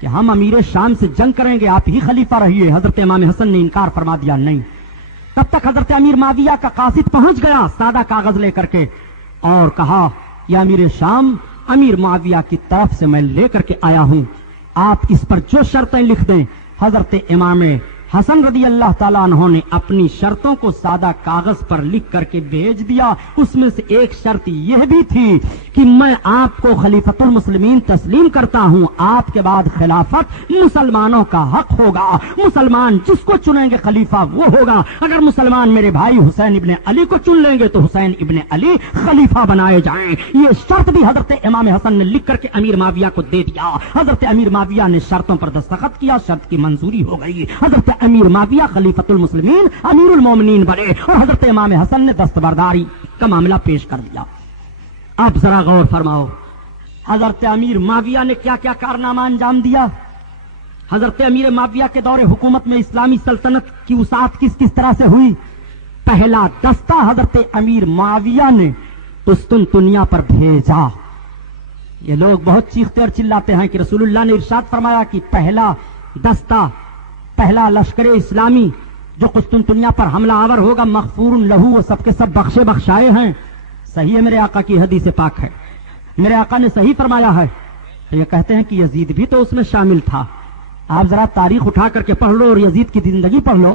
کہ ہم امیر شام سے جنگ کریں گے، آپ ہی خلیفہ رہیے. حضرت امام حسن نے انکار فرما دیا، نہیں. تب تک حضرت امیر معاویہ کا قاصد پہنچ گیا سادہ کاغذ لے کر کے اور کہا، یا امیر شام، امیر معاویہ کی طرف سے میں لے کر کے آیا ہوں، آپ اس پر جو شرطیں لکھ دیں. حضرت امام حسن رضی اللہ تعالیٰ عنہ نے اپنی شرطوں کو سادہ کاغذ پر لکھ کر کے بھیج دیا. اس میں سے ایک شرط یہ بھی تھی کہ میں آپ کو خلیفۃ المسلمین تسلیم کرتا ہوں، آپ کے بعد خلافت مسلمانوں کا حق ہوگا، مسلمان جس کو چنیں گے خلیفہ وہ ہوگا. اگر مسلمان میرے بھائی حسین ابن علی کو چن لیں گے تو حسین ابن علی خلیفہ بنائے جائیں. یہ شرط بھی حضرت امام حسن نے لکھ کر کے امیر معاویہ کو دے دیا. حضرت امیر معاویہ نے شرطوں پر دستخط کیا، شرط کی منظوری ہو گئی. حضرت امیر معاویہ خلیفۃ المسلمین امیر المومنین بنے اور حضرت امام حسن نے دستبرداری کا معاملہ پیش کر دیا. اب ذرا غور فرماؤ، حضرت امیر معاویہ نے کیا کیا کارنامہ انجام دیا. حضرت امیر معاویہ کے دور حکومت میں اسلامی سلطنت کی وسعت کس کس طرح سے ہوئی. پہلا دستہ حضرت امیر معاویہ نے قسطنطنیہ پر بھیجا. یہ لوگ بہت چیختے اور چلاتے ہیں کہ رسول اللہ نے ارشاد فرمایا کہ پہلا دستہ، پہلا لشکر اسلامی جو قسطنطنیہ پر حملہ آور ہوگا مغفور لہو، وہ سب کے سب بخشے بخشائے ہیں. صحیح ہے، میرے آقا کی حدیث پاک ہے، میرے آقا نے صحیح فرمایا ہے. تو یہ کہتے ہیں کہ یزید بھی تو اس میں شامل تھا. آپ ذرا تاریخ اٹھا کر کے پڑھ لو اور یزید کی زندگی پڑھ لو.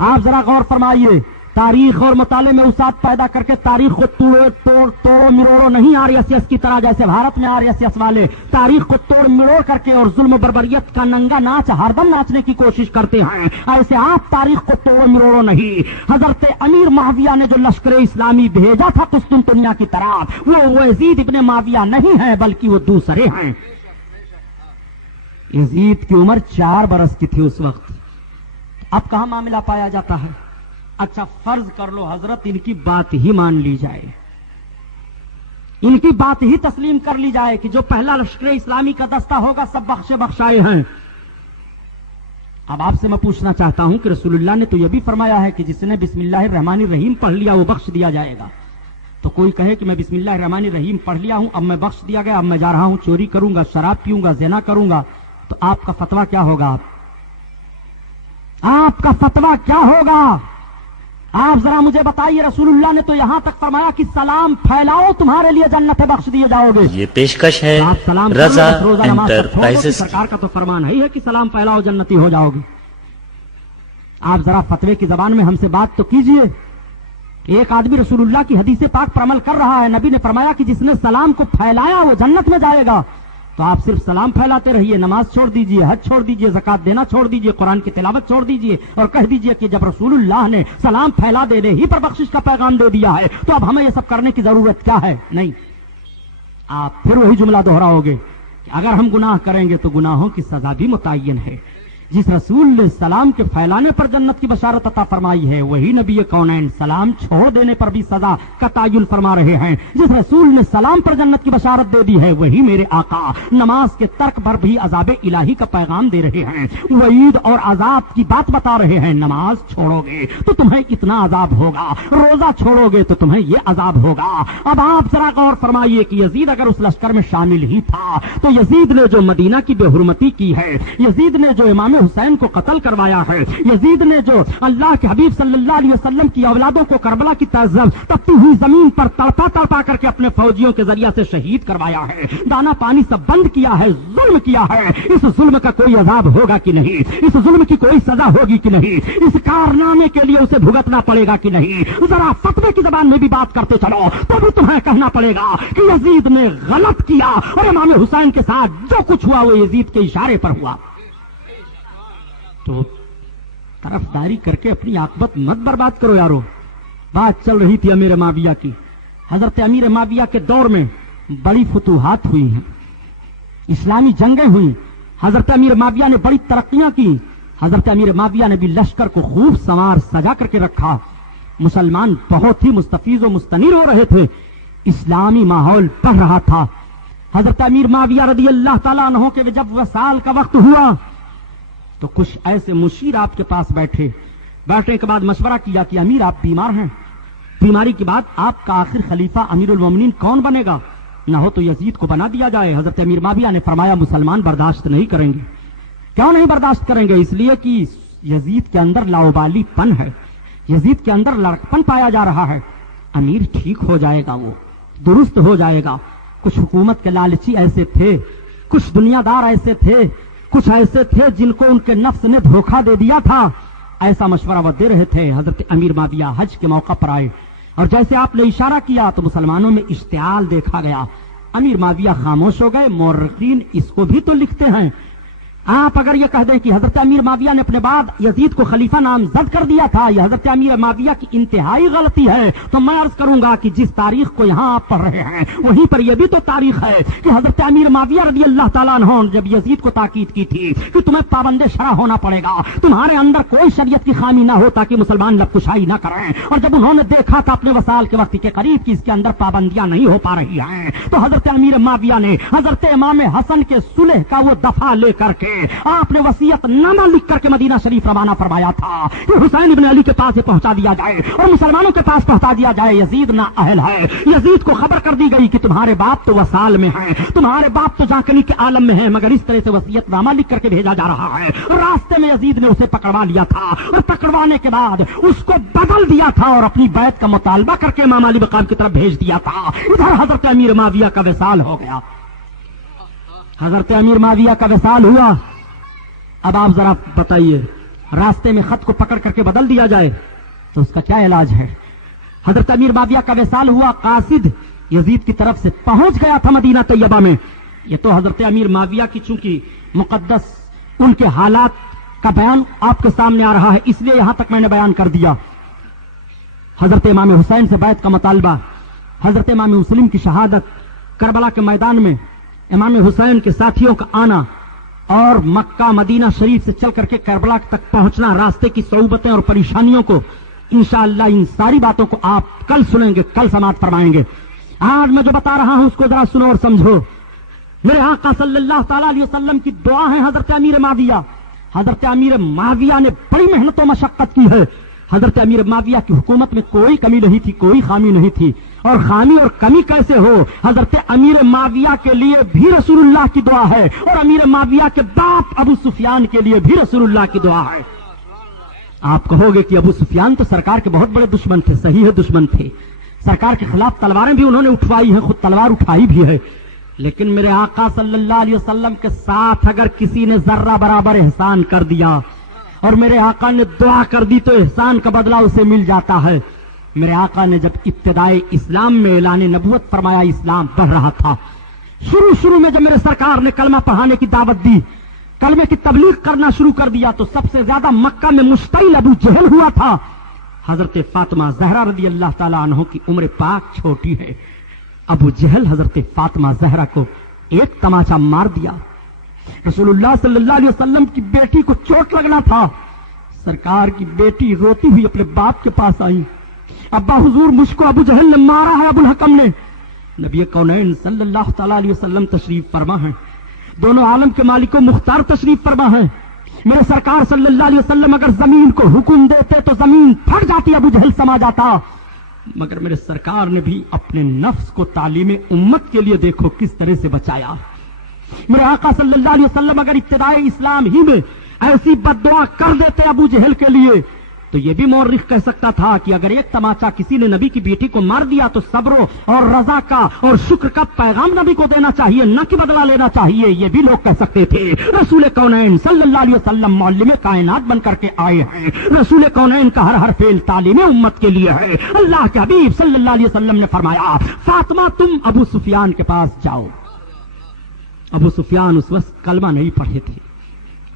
آپ ذرا غور فرمائیے، تاریخ اور مطالعے میں وسعت پیدا کر کے تاریخ کو توڑو مروڑو نہیں آر ایس ایس کی طرح، جیسے بھارت میں آر ایس ایس والے تاریخ کو توڑ مروڑ کر کے اور ظلم و بربریت کا ننگا ناچ ہر دم ناچنے کی کوشش کرتے ہیں. ایسے آپ تاریخ کو توڑو مروڑو نہیں. حضرت امیر معاویہ نے جو لشکر اسلامی بھیجا تھا قسطنطنیہ کی طرف، وہ یزید ابن معاویہ نہیں ہے بلکہ وہ دوسرے ہیں. یزید کی عمر 4 برس کی تھی اس وقت. اب کہاں معاملہ پایا جاتا ہے. اچھا فرض کر لو حضرت ان کی بات ہی مان لی جائے، ان کی بات ہی تسلیم کر لی جائے کہ جو پہلا لشکر اسلامی کا دستہ ہوگا سب بخشے بخشائے ہیں. اب آپ سے میں پوچھنا چاہتا ہوں کہ رسول اللہ نے تو یہ بھی فرمایا ہے کہ جس نے بسم اللہ الرحمن الرحیم پڑھ لیا وہ بخش دیا جائے گا. تو کوئی کہے کہ میں بسم اللہ الرحمن الرحیم پڑھ لیا ہوں، اب میں بخش دیا گیا، اب میں جا رہا ہوں چوری کروں گا، شراب پیوں گا، زنا کروں گا، تو آپ کا فتویٰ کیا ہوگا؟ آپ کا فتویٰ کیا ہوگا؟ آپ ذرا مجھے بتائیے. رسول اللہ نے تو یہاں تک فرمایا کہ سلام پھیلاؤ تمہارے لیے جنت بخش دیے جاؤ گے. یہ پیشکش ہے آپ سلام رضا روزہ نماز انٹرپرائزز. سرکار کا تو فرمان ہے کہ سلام پھیلاؤ جنتی ہو جاؤ گے. آپ ذرا فتوے کی زبان میں ہم سے بات تو کیجئے. ایک آدمی رسول اللہ کی حدیث پاک پر عمل کر رہا ہے، نبی نے فرمایا کہ جس نے سلام کو پھیلایا وہ جنت میں جائے گا. تو آپ صرف سلام پھیلاتے رہیے، نماز چھوڑ دیجئے، حج چھوڑ دیجئے، زکات دینا چھوڑ دیجئے، قرآن کی تلاوت چھوڑ دیجئے اور کہہ دیجئے کہ جب رسول اللہ نے سلام پھیلا دینے ہی پر بخشش کا پیغام دے دیا ہے تو اب ہمیں یہ سب کرنے کی ضرورت کیا ہے؟ نہیں. آپ پھر وہی جملہ دہراؤ گے کہ اگر ہم گناہ کریں گے تو گناہوں کی سزا بھی متعین ہے. جس رسول نے سلام کے پھیلانے پر جنت کی بشارت عطا فرمائی ہے وہی نبی کونین سلام چھوڑ دینے پر بھی سزا کا تعین فرما رہے ہیں. جس رسول نے سلام پر جنت کی بشارت دے دی ہے وہی میرے آقا نماز کے ترک پر بھی عذاب الہی کا پیغام دے رہے ہیں، وعید اور عذاب کی بات بتا رہے ہیں. نماز چھوڑو گے تو تمہیں اتنا عذاب ہوگا، روزہ چھوڑو گے تو تمہیں یہ عذاب ہوگا. اب آپ ذرا غور فرمائیے کہ یزید اگر اس لشکر میں شامل ہی تھا تو یزید نے جو مدینہ کی بے حرمتی کی ہے، یزید نے جو امام حسین کو قتل کروایا ہے، یزید نے جو اللہ کے حبیب صلی اللہ علیہ وسلم کی اولادوں کو کربلا کی تپتی ہوئی زمین پر تڑپا تڑپا کر کے اپنے فوجیوں کے ذریعہ سے شہید کروایا ہے، دانا پانی سب بند کیا ہے، ظلم کیا ہے، اس ظلم کا کوئی عذاب ہوگا کہ نہیں؟ اس ظلم کی کوئی سزا ہوگی کہ نہیں؟ اس کارنامے کے لیے اسے بھگتنا پڑے گا کہ نہیں؟ ذرا فتوے کی زبان میں بھی بات کرتے چلو تو بھی تمہیں کہنا پڑے گا کہ یزید نے غلط کیا اور امام حسین کے ساتھ جو کچھ ہوا وہ یزید کے اشارے پر ہوا. تو طرفداری کر کے اپنی عاقبت مت برباد کرو یارو. بات چل رہی تھی امیر معاویہ کی. حضرت امیر معاویہ کے دور میں بڑی فتوحات ہوئی ہیں، اسلامی جنگیں ہوئی، حضرت امیر معاویہ نے بڑی ترقیاں کی. حضرت امیر معاویہ نے بھی لشکر کو خوب سنوار سجا کر کے رکھا. مسلمان بہت ہی مستفیض و مستنیر ہو رہے تھے، اسلامی ماحول بڑھ رہا تھا. حضرت امیر معاویہ رضی اللہ تعالیٰ عنہ کے جب وصال کا وقت ہوا تو کچھ ایسے مشیر آپ کے پاس بیٹھنے کے بعد مشورہ کیا کہ امیر آپ بیمار ہیں، بیماری کے بعد آپ کا آخر خلیفہ امیر المومنین کون بنے گا؟ نہ ہو تو یزید کو بنا دیا جائے۔ حضرت امیر معاویہ نے فرمایا مسلمان برداشت نہیں کریں گے۔ کیوں نہیں برداشت کریں گے؟ اس لیے کہ یزید کے اندر لاؤبالی پن ہے، یزید کے اندر لڑکپن پایا جا رہا ہے۔ امیر ٹھیک ہو جائے گا، وہ درست ہو جائے گا۔ کچھ حکومت کے لالچی ایسے تھے، کچھ دنیا دار ایسے تھے، کچھ ایسے تھے جن کو ان کے نفس نے دھوکہ دے دیا تھا، ایسا مشورہ وہ دے رہے تھے۔ حضرت امیر معاویہ حج کے موقع پر آئے اور جیسے آپ نے اشارہ کیا تو مسلمانوں میں اشتعال دیکھا گیا۔ امیر معاویہ خاموش ہو گئے۔ مورخین اس کو بھی تو لکھتے ہیں۔ آپ اگر یہ کہہ دیں کہ حضرت امیر معاویہ نے اپنے بعد یزید کو خلیفہ نامزد کر دیا تھا، یہ حضرت امیر معاویہ کی انتہائی غلطی ہے، تو میں عرض کروں گا کہ جس تاریخ کو یہاں آپ پڑھ رہے ہیں وہیں پر یہ بھی تو تاریخ ہے کہ حضرت امیر معاویہ رضی اللہ تعالیٰ عنہ نے جب یزید کو تاکید کی تھی کہ تمہیں پابند شرع ہونا پڑے گا، تمہارے اندر کوئی شریعت کی خامی نہ ہو تاکہ مسلمان لب کشائی نہ کریں، اور جب انہوں نے دیکھا تھا اپنے وسائل کے وقت کے قریب کہ اس کے اندر پابندیاں نہیں ہو پا رہی ہیں، تو حضرت امیر معاویہ نے حضرت امام حسن کے صلح کا وہ دفعہ لے کر کے آپ نے وصیت نامہ لکھ کر کے مدینہ شریف روانہ فرمایا تھا کہ حسین ابن علی کے پاس یہ پہنچا دیا جائے اور مسلمانوں کے پاس پہنچا دیا جائے یزید نا اہل ہے۔ یزید کو خبر کر دی گئی کہ تمہارے باپ تو وصال میں ہیں، تمہارے باپ تو جاکلی کے عالم میں ہیں، مگر اس طرح سے وصیت نامہ لکھ کر کے بھیجا جا رہا ہے۔ راستے میں یزید نے اسے پکڑوا لیا تھا اور پکڑوانے کے بعد اس کو بدل دیا تھا اور اپنی بیعت کا مطالبہ کر کے امام علی مقام کی طرف بھیج دیا تھا۔ ادھر حضرت امیر معاویہ کا وصال ہو گیا، حضرت امیر معاویہ کا وصال ہوا۔ اب آپ ذرا بتائیے، راستے میں خط کو پکڑ کر کے بدل دیا جائے تو اس کا کیا علاج ہے؟ حضرت امیر معاویہ کا وصال ہوا، قاصد یزید کی طرف سے پہنچ گیا تھا مدینہ طیبہ میں۔ یہ تو حضرت امیر معاویہ کی چونکہ مقدس ان کے حالات کا بیان آپ کے سامنے آ رہا ہے، اس لیے یہاں تک میں نے بیان کر دیا۔ حضرت امام حسین سے بیعت کا مطالبہ، حضرت امام مسلم کی شہادت، کربلا کے میدان میں امام حسین کے ساتھیوں کا آنا اور مکہ مدینہ شریف سے چل کر کے کربلا تک پہنچنا، راستے کی صعوبتیں اور پریشانیوں کو انشاءاللہ ان ساری باتوں کو آپ کل سنیں گے، کل سماعت فرمائیں گے۔ آج میں جو بتا رہا ہوں اس کو ذرا سنو اور سمجھو۔ میرے آقا صلی اللہ تعالی علیہ وسلم کی دعا ہے حضرت امیر معاویہ۔ حضرت امیر معاویہ نے بڑی محنت و مشقت کی ہے۔ حضرت امیر معاویہ کی حکومت میں کوئی کمی نہیں تھی، کوئی خامی نہیں تھی، اور خامی اور کمی کیسے ہو؟ حضرت امیر معاویہ کے لیے بھی رسول اللہ کی دعا ہے اور امیر معاویہ کے باپ ابو سفیان کے لیے بھی رسول اللہ کی دعا ہے۔ آپ کہو گے کہ ابو سفیان تو سرکار کے بہت بڑے دشمن تھے، صحیح ہے دشمن تھے، سرکار کے خلاف تلواریں بھی انہوں نے اٹھوائی ہیں، خود تلوار اٹھائی بھی ہے، لیکن میرے آقا صلی اللہ علیہ وسلم کے ساتھ اگر کسی نے ذرہ برابر احسان کر دیا اور میرے آقا نے دعا کر دی تو احسان کا بدلہ اسے مل جاتا ہے۔ میرے آقا نے جب ابتدائے اسلام میں اعلان نبوت فرمایا، اسلام بڑھ رہا تھا، شروع میں جب میرے سرکار نے کلمہ پڑھانے کی دعوت دی، کلمے کی تبلیغ کرنا شروع کر دیا، تو سب سے زیادہ مکہ میں مشتعل ابو جہل ہوا تھا۔ حضرت فاطمہ زہرا رضی اللہ تعالیٰ عنہ کی عمر پاک چھوٹی ہے، ابو جہل حضرت فاطمہ زہرا کو ایک تماچا مار دیا۔ رسول اللہ صلی اللہ علیہ وسلم کی بیٹی کو چوٹ لگنا تھا، سرکار کی بیٹی روتی ہوئی اپنے باپ کے پاس آئی، ابا حضور مجھ کو ابو جہل نے مارا ہے، ابو الحکم نے۔ نبی کونین صلی اللہ تعالی علیہ وسلم تشریف فرما ہیں، دونوں عالم کے مالک و مختار تشریف فرما ہیں۔ میرے سرکار صلی اللہ علیہ وسلم اگر زمین کو حکم دیتے تو زمین پھٹ جاتی، ابو جہل سما جاتا، مگر میرے سرکار نے بھی اپنے نفس کو تعلیم امت کے لیے دیکھو کس طرح سے بچایا۔ میرے آقا صلی اللہ علیہ وسلم اگر ابتدائی اسلام ہی میں ایسی بد دعا کر دیتے ابو جہل کے لیے تو یہ بھی مورخ کہہ سکتا تھا کہ اگر ایک تماچا کسی نے نبی کی بیٹی کو مار دیا تو صبر اور رضا کا اور شکر کا پیغام نبی کو دینا چاہیے، نہ کہ بدلہ لینا چاہیے، یہ بھی لوگ کہہ سکتے تھے۔ رسول کونین صلی اللہ علیہ وسلم معلم کائنات بن کر کے آئے ہیں، رسول کونین کا ہر فعل تعلیم امت کے لیے ہے۔ اللہ کے حبیب صلی اللہ علیہ وسلم نے فرمایا، فاطمہ تم ابو سفیان کے پاس جاؤ۔ ابو سفیان اس وقت کلمہ نہیں پڑھے تھے،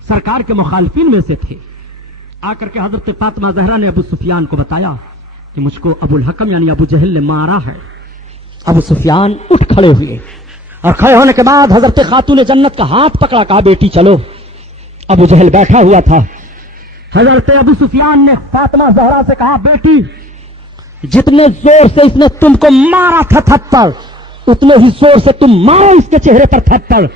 سرکار کے مخالفین میں سے تھے۔ آ کر کے حضرت فاطمہ زہرا نے ابو سفیان کو بتایا کہ مجھ کو ابو الحکم یعنی ابو جہل نے مارا ہے۔ ابو سفیان اٹھ کھڑے ہوئے اور کھڑے ہونے کے بعد حضرت خاتون جنت کا ہاتھ پکڑا، کہا بیٹی چلو۔ ابو جہل بیٹھا ہوا تھا، حضرت ابو سفیان نے فاطمہ زہرا سے کہا بیٹی جتنے زور سے اس نے تم کو مارا تھا تھپڑ، اتنے ہی زور سے تم مارو اس کے چہرے پر تھپڑ۔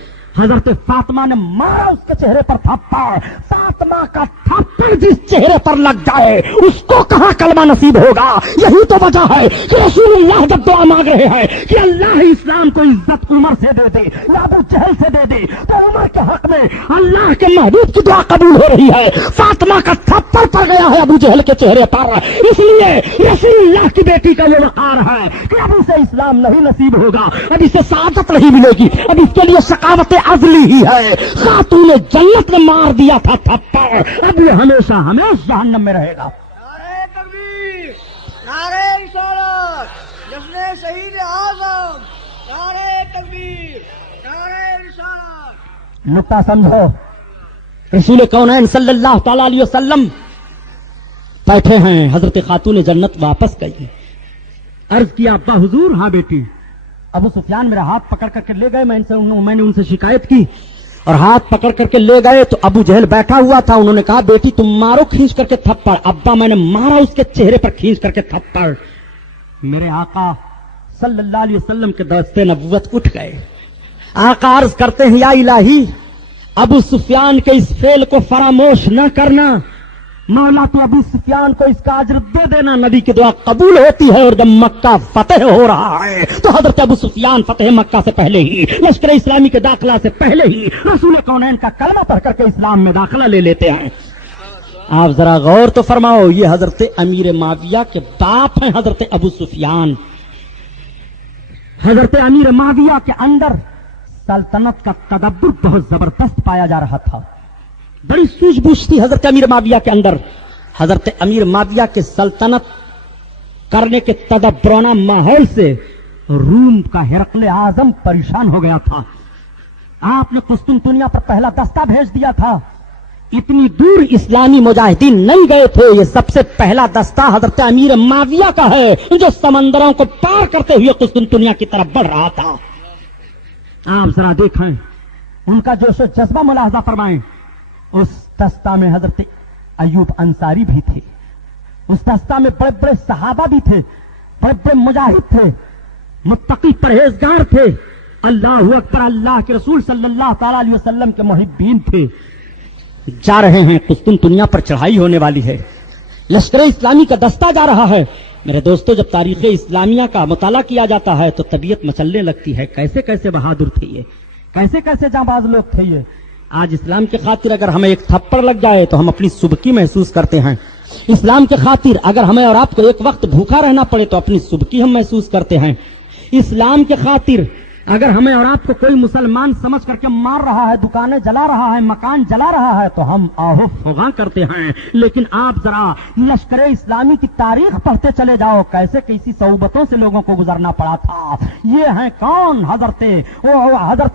حضرت فاطمہ نے مارا اس کے چہرے پر تھپڑ. فاطمہ کا تھپڑ جس چہرے پر لگ جائے اس کو کہاں کلمہ نصیب ہوگا. یہی تو وجہ ہے کہ رسول اللہ جب دعا مانگ رہے ہیں کہ اللہ اسلام کو عزت عمر سے دے دے یا ابو جہل سے دے دے, تو عمر کے حق میں اللہ کے محبوب کی دعا قبول ہو رہی ہے. فاطمہ کا تھپڑ پڑ گیا ہے ابو جہل کے چہرے پر, اس لیے رسول اللہ کی بیٹی کا وہ وقار ہے کہ اب اسے اسلام نہیں نصیب ہوگا, اب اسے سعادت نہیں ملے گی, اب اس کے لیے شقاوت عزلی ہی ہے. خاتون جنت نے مار دیا تھا تھپڑ, اب یہ ہمیشہ ہمیشہ جہنم میں رہے گا. نعرہ تکبیر, نعرہ رسالت, جشن شہید اعظم, نعرہ تکبیر, نعرہ رسالت. نقطہ سمجھو, رسول کونین صلی اللہ تعالی علیہ وسلم بیٹھے ہیں, حضرت خاتون جنت واپس گئی. عرض کیا ابا حضور, ہاں بیٹی. ابو سفیان میرا ہاتھ پکڑ کر کے لے گئے, میں نے ان سے شکایت کی اور ہاتھ پکڑ کر کے لے گئے تو ابو جہل بیٹھا ہوا تھا. انہوں نے کہا بیٹی تم مارو کھینچ کر کے تھپڑ. ابا میں نے مارا اس کے چہرے پر کھینچ کر کے تھپڑ. میرے آقا صلی اللہ علیہ وسلم کے دستے نبوت اٹھ گئے. آقا عرض کرتے ہیں یا الہی ابو سفیان کے اس فعل کو فراموش نہ کرنا, مولا تو ابو سفیان کو اس کا اجر دے دینا. نبی کی دعا قبول ہوتی ہے اور جب مکہ فتح ہو رہا ہے تو حضرت ابو سفیان فتح مکہ سے پہلے ہی, لشکر اسلامی کے داخلہ سے پہلے ہی رسول کونین کا کلمہ پڑھ کر کے اسلام میں داخلہ لے لیتے ہیں. آپ ذرا غور تو فرماؤ, یہ حضرت امیر معاویہ کے باپ ہیں حضرت ابو سفیان. حضرت امیر معاویہ کے اندر سلطنت کا تدبر بہت زبردست پایا جا رہا تھا, بڑی سوجھ بوجھ تھی حضرت امیر معاویہ کے اندر. حضرت امیر معاویہ کے سلطنت کرنے کے تدبرانہ ماحول سے روم کا ہرقل اعظم پریشان ہو گیا تھا. آپ نے قسطنطنیہ پر پہلا دستہ بھیج دیا تھا. اتنی دور اسلامی مجاہدین نہیں گئے تھے, یہ سب سے پہلا دستہ حضرت امیر معاویہ کا ہے جو سمندروں کو پار کرتے ہوئے قسطنطنیہ کی طرف بڑھ رہا تھا. آپ ذرا دیکھیں, ان کا جوش و جذبہ ملاحظہ فرمائیں. اس دستہ میں حضرت ایوب انصاری بھی تھے, اس دستہ میں بڑے بڑے صحابہ بھی تھے, بڑے بڑے مجاہد تھے, متقی پرہیزگار تھے, اللہ اکبر, اللہ کے رسول صلی اللہ تعالی علیہ وسلم کے محبین تھے. جا رہے ہیں قسطنطنیہ پر چڑھائی ہونے والی ہے, لشکر اسلامی کا دستہ جا رہا ہے. میرے دوستو, جب تاریخ اسلامیہ کا مطالعہ کیا جاتا ہے تو طبیعت مچلنے لگتی ہے. کیسے کیسے بہادر تھے یہ, کیسے کیسے جانباز لوگ تھے یہ. آج اسلام کے خاطر اگر ہمیں ایک تھپڑ لگ جائے تو ہم اپنی سبکی محسوس کرتے ہیں. اسلام کے خاطر اگر ہمیں اور آپ کو ایک وقت بھوکا رہنا پڑے تو اپنی سبکی ہم محسوس کرتے ہیں. اسلام کے خاطر اگر ہمیں اور آپ کو کوئی مسلمان سمجھ کر کے مار رہا ہے, دکانیں جلا رہا ہے, مکان جلا رہا ہے, تو ہم آہو فغاں کرتے ہیں. لیکن آپ ذرا لشکر اسلامی کی تاریخ پڑھتے چلے جاؤ, کیسے کیسی صعوبتوں سے لوگوں کو گزرنا پڑا تھا. یہ ہیں کون, حضرت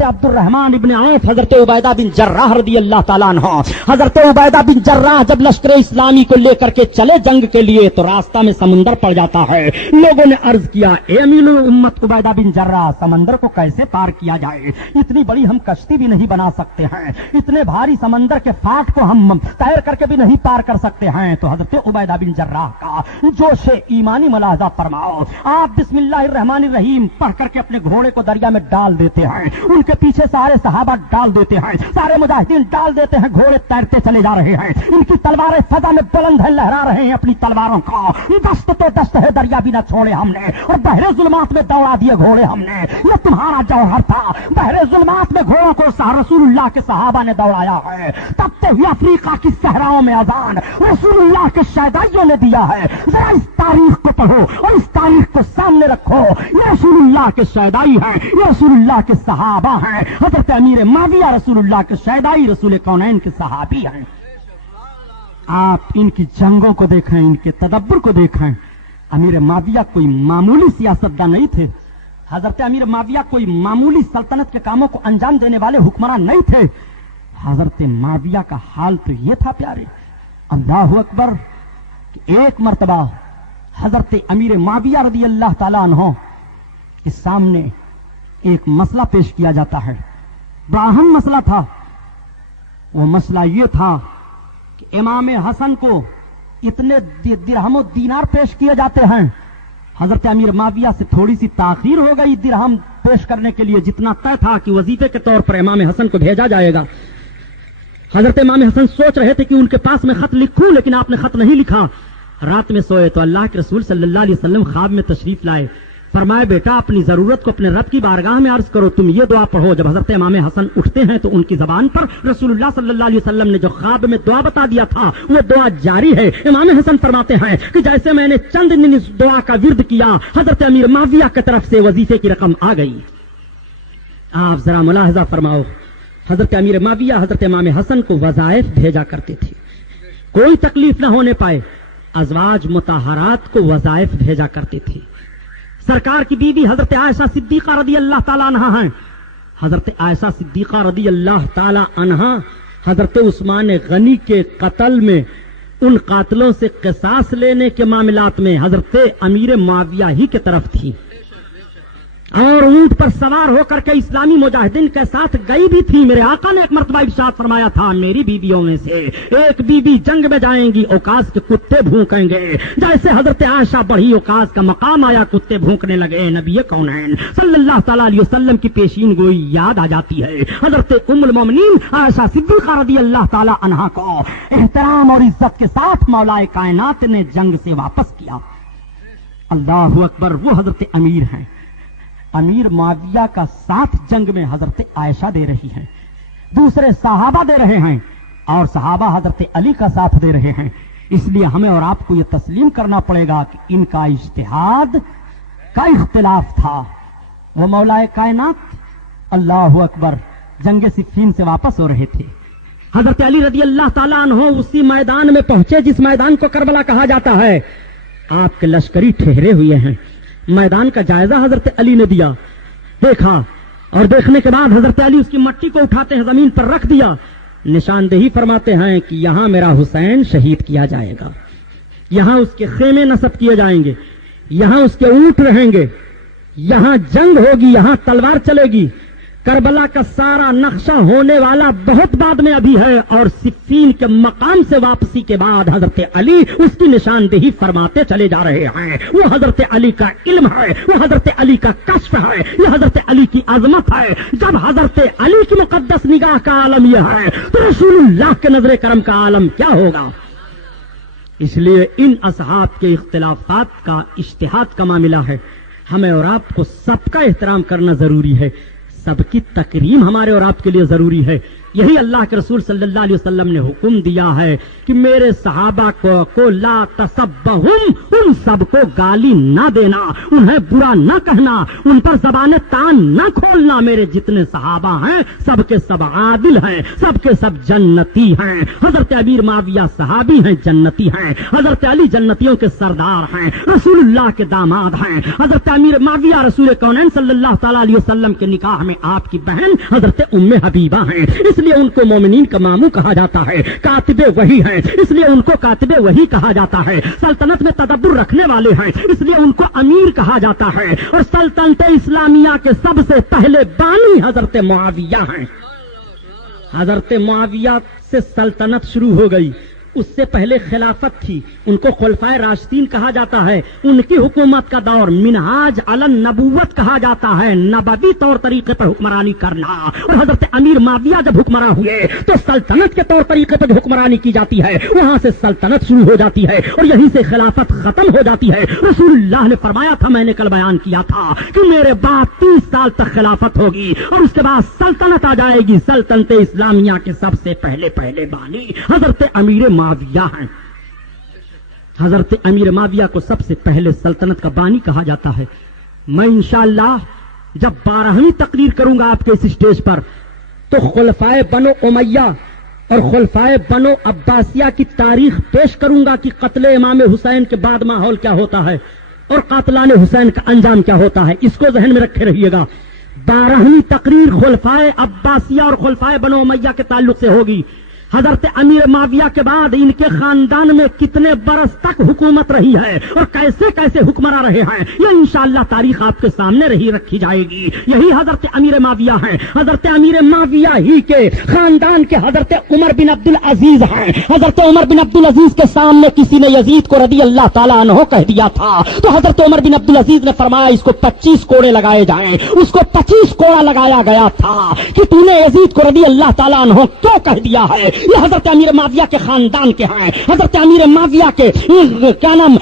عبد الرحمن ابن عوف, حضرت عبیدہ بن جراح رضی اللہ تعالیٰ عنہ. حضرت عبیدہ بن جراح جب لشکر اسلامی کو لے کر کے چلے جنگ کے لیے تو راستہ میں سمندر پڑ جاتا ہے. لوگوں نے عرض کیا اے امیر امت عبیدہ بن جراح, سمندر کو کیسے پار کیا جائے, اتنی بڑی ہم کشتی بھی نہیں بنا سکتے ہیں, اتنے بھاری سمندر کے فاٹ کو ہم تیر کر کے بھی نہیں پار کر سکتے ہیں. تو حضرت عبیدہ بن جراح کا جوش ایمانی ملاحظہ فرماؤ. آپ بسم اللہ الرحمن الرحیم پڑھ کر کے اپنے گھوڑے کو دریا میں ڈال دیتے ہیں, ان کے پیچھے سارے صحابہ ڈال دیتے ہیں, سارے مجاہدین ڈال دیتے ہیں, گھوڑے تیرتے چلے جا رہے ہیں, ان کی تلواریں فضا میں بلند ہیں, لہرا رہے ہیں اپنی تلواروں کا. دست تو دست ہے, دریا بھی نہ چھوڑے ہم نے, اور بحر ظلمات میں دوڑا دیے گھوڑے ہم نے. یہ تمہارا جوہر تھا, بحر ظلمات میں گھوڑوں کو رسول اللہ کے صحابہ نے دوڑایا ہے. تبتے ہوئے افریقہ کی صحراؤں میں اذان رسول اللہ کے شہدائیوں نے دیا ہے. ذرا اس تاریخ کو پڑھو اور اس تاریخ کو سامنے رکھو. یہ رسول اللہ کے شہدائی ہیں, یہ رسول اللہ کے صحابہ ہیں. حضرت امیر معاویہ رسول اللہ کے شہدائی, رسول کونین کے صحابی ہیں. آپ ان کی جنگوں کو دیکھیں, ان کے تدبر کو دیکھیں. امیر معاویہ کوئی معمولی سیاستدان نہیں تھے. حضرت امیر معاویہ کوئی معمولی سلطنت کے کاموں کو انجام دینے والے حکمران نہیں تھے. حضرت معاویہ کا حال تو یہ تھا پیارے, اللہ اکبر, کہ ایک مرتبہ حضرت امیر معاویہ رضی اللہ تعالیٰ عنہ کے سامنے ایک مسئلہ پیش کیا جاتا ہے. بڑا اہم مسئلہ تھا. وہ مسئلہ یہ تھا کہ امام حسن کو اتنے درہم و دینار پیش کیے جاتے ہیں. حضرت امیر معاویہ سے تھوڑی سی تاخیر ہو گئی درہم پیش کرنے کے لیے جتنا طے تھا کہ وظیفے کے طور پر امام حسن کو بھیجا جائے گا، حضرت امام حسن سوچ رہے تھے کہ ان کے پاس میں خط لکھوں، لیکن آپ نے خط نہیں لکھا۔ رات میں سوئے تو اللہ کے رسول صلی اللہ علیہ وسلم خواب میں تشریف لائے، فرمائے بیٹا اپنی ضرورت کو اپنے رب کی بارگاہ میں عرض کرو، تم یہ دعا پڑھو۔ جب حضرت امام حسن اٹھتے ہیں تو ان کی زبان پر رسول اللہ صلی اللہ علیہ وسلم نے جو خواب میں دعا بتا دیا تھا وہ دعا جاری ہے۔ امام حسن فرماتے ہیں کہ جیسے میں نے چند دن اس دعا کا ورد کیا، حضرت امیر معاویہ کی طرف سے وظیفے کی رقم آ گئی۔ آپ ذرا ملاحظہ فرماؤ، حضرت امیر معاویہ حضرت امام حسن کو وظائف بھیجا کرتے تھے، کوئی تکلیف نہ ہونے پائے ازواج مطہرات کو وظائف بھیجا کرتے تھے۔ سرکار کی بیوی حضرت عائشہ صدیقہ رضی اللہ تعالیٰ عنہا ہیں۔ حضرت عائشہ صدیقہ رضی اللہ تعالیٰ عنہا حضرت عثمان غنی کے قتل میں ان قاتلوں سے قصاص لینے کے معاملات میں حضرت امیر معاویہ ہی کی طرف تھی، اور اونٹ پر سوار ہو کر کے اسلامی مجاہدین کے ساتھ گئی بھی تھی۔ میرے آقا نے ایک مرتبہ ارشاد فرمایا تھا، میری بیویوں میں سے ایک بیوی جنگ میں جائیں گی، اوقاز کے کتے بھونکیں گے۔ جیسے حضرت عائشہ بڑھی، اوقاز کا مقام آیا، کتے بھونکنے لگے۔ نبی کونین صلی اللہ تعالیٰ علیہ وسلم کی پیشین گوئی یاد آ جاتی ہے۔ حضرت ام المومنین عائشہ صدیقہ رضی اللہ تعالیٰ عنہا کو احترام اور عزت کے ساتھ مولا کائنات نے جنگ سے واپس کیا۔ اللہ اکبر، وہ حضرت امیر ہیں۔ امیر معاویہ کا ساتھ جنگ میں حضرت عائشہ دے رہی ہیں، دوسرے صحابہ دے رہے ہیں، اور صحابہ حضرت علی کا ساتھ دے رہے ہیں۔ اس لیے ہمیں اور آپ کو یہ تسلیم کرنا پڑے گا کہ ان کا اجتہاد کا اختلاف تھا۔ وہ مولا کائنات اللہ اکبر جنگ صفین سے واپس ہو رہے تھے۔ حضرت علی رضی اللہ تعالیٰ عنہ اسی میدان میں پہنچے جس میدان کو کربلا کہا جاتا ہے۔ آپ کے لشکری ٹھہرے ہوئے ہیں، میدان کا جائزہ حضرت علی نے دیا، دیکھا، اور دیکھنے کے بعد حضرت علی اس کی مٹی کو اٹھاتے ہیں، زمین پر رکھ دیا، نشاندہی فرماتے ہیں کہ یہاں میرا حسین شہید کیا جائے گا، یہاں اس کے خیمے نصب کیے جائیں گے، یہاں اس کے اونٹ رہیں گے، یہاں جنگ ہوگی، یہاں تلوار چلے گی۔ کربلا کا سارا نقشہ ہونے والا بہت بعد میں ابھی ہے، اور صفین کے مقام سے واپسی کے بعد حضرت علی اس کی نشاندہی فرماتے چلے جا رہے ہیں۔ وہ حضرت علی کا علم ہے، وہ حضرت علی کا کشف ہے، یہ حضرت علی کی عظمت ہے۔ جب حضرت علی کی مقدس نگاہ کا عالم یہ ہے تو رسول اللہ کے نظر کرم کا عالم کیا ہوگا؟ اس لیے ان اصحاب کے اختلافات کا اجتہاد کا معاملہ ہے، ہمیں اور آپ کو سب کا احترام کرنا ضروری ہے، سب کی تکریم ہمارے اور آپ کے لیے ضروری ہے۔ یہی اللہ کے رسول صلی اللہ علیہ وسلم نے حکم دیا ہے کہ میرے صحابہ کو لا تسبہم، ان سب کو گالی نہ دینا، انہیں برا نہ کہنا، ان پر زبان تان نہ کھولنا۔ میرے جتنے صحابہ ہیں سب کے سب عادل ہیں، سب کے سب جنتی ہیں۔ حضرت امیر معاویہ صحابی ہیں، جنتی ہیں۔ حضرت علی جنتیوں کے سردار ہیں، رسول اللہ کے داماد ہیں۔ حضرت امیر معاویہ رسول کونین صلی اللہ تعالیٰ علیہ وسلم کے نکاح میں آپ کی بہن حضرت ام حبیبہ ہیں، اس لیے ان کو مومنین کا ماموں کہا جاتا ہے۔ کاتب وحی ہیں، اس لیے ان کو کاتب وحی کہا جاتا ہے۔ سلطنت میں تدبر رکھنے والے ہیں، اس لیے ان کو امیر کہا جاتا ہے۔ اور سلطنت اسلامیہ کے سب سے پہلے بانی حضرت معاویہ ہیں۔ حضرت معاویہ سے سلطنت شروع ہو گئی، اس سے پہلے خلافت تھی، ان کو خلفائے راشدین کہا جاتا ہے۔ ان کی حکومت کا دور منہاج علی النبوت کہا جاتا ہے، نبوی طور طریقے پر حکمرانی کرنا۔ اور حضرت امیر معاویہ جب حکمراں ہوئے تو سلطنت کے طور طریقے پر حکمرانی کی جاتی ہے، وہاں سے سلطنت شروع ہو جاتی ہے اور یہیں سے خلافت ختم ہو جاتی ہے۔ رسول اللہ نے فرمایا تھا، میں نے کل بیان کیا تھا کہ میرے بعد 30 سال تک خلافت ہوگی اور اس کے بعد سلطنت آ جائے گی۔ سلطنت اسلامیہ کے سب سے پہلے بانی حضرت امیر معاویہ ہیں۔ حضرت امیر معاویہ کو سب سے پہلے سلطنت کا بانی کہا جاتا ہے۔ میں انشاءاللہ جب 12ویں تقریر کروں گا آپ کے اس اسٹیج پر تو خلفائے بنو امیہ اور خلفائے بنو عباسیہ کی تاریخ پیش کروں گا کہ قتل امام حسین کے بعد ماحول کیا ہوتا ہے اور قاتلان حسین کا انجام کیا ہوتا ہے، اس کو ذہن میں رکھے رہیے گا۔ 12ویں تقریر خلفائے عباسیہ اور خلفائے بنو امیہ کے تعلق سے ہوگی۔ حضرت امیر معاویہ کے بعد ان کے خاندان میں کتنے برس تک حکومت رہی ہے اور کیسے کیسے حکمراں رہے ہیں، یہ انشاءاللہ تاریخ آپ کے سامنے رکھی جائے گی۔ یہی حضرت امیر معاویہ ہیں۔ حضرت امیر معاویہ ہی کے خاندان کے حضرت عمر بن عبد العزیز ہیں۔ حضرت عمر بن عبد العزیز کے سامنے کسی نے یزید کو رضی اللہ تعالیٰ عنہ کہہ دیا تھا تو حضرت عمر بن عبد العزیز نے فرمایا اس کو 25 کوڑے لگائے جائیں۔ اس کو 25 کوڑا لگایا گیا تھا کہ تو نے یزید کو رضی اللہ تعالیٰ عنہ کیوں کہہ دیا ہے۔ یہ حضرت امیر معاویہ کے خاندان کے ہیں، حضرت امیر معاویہ کے کیا نام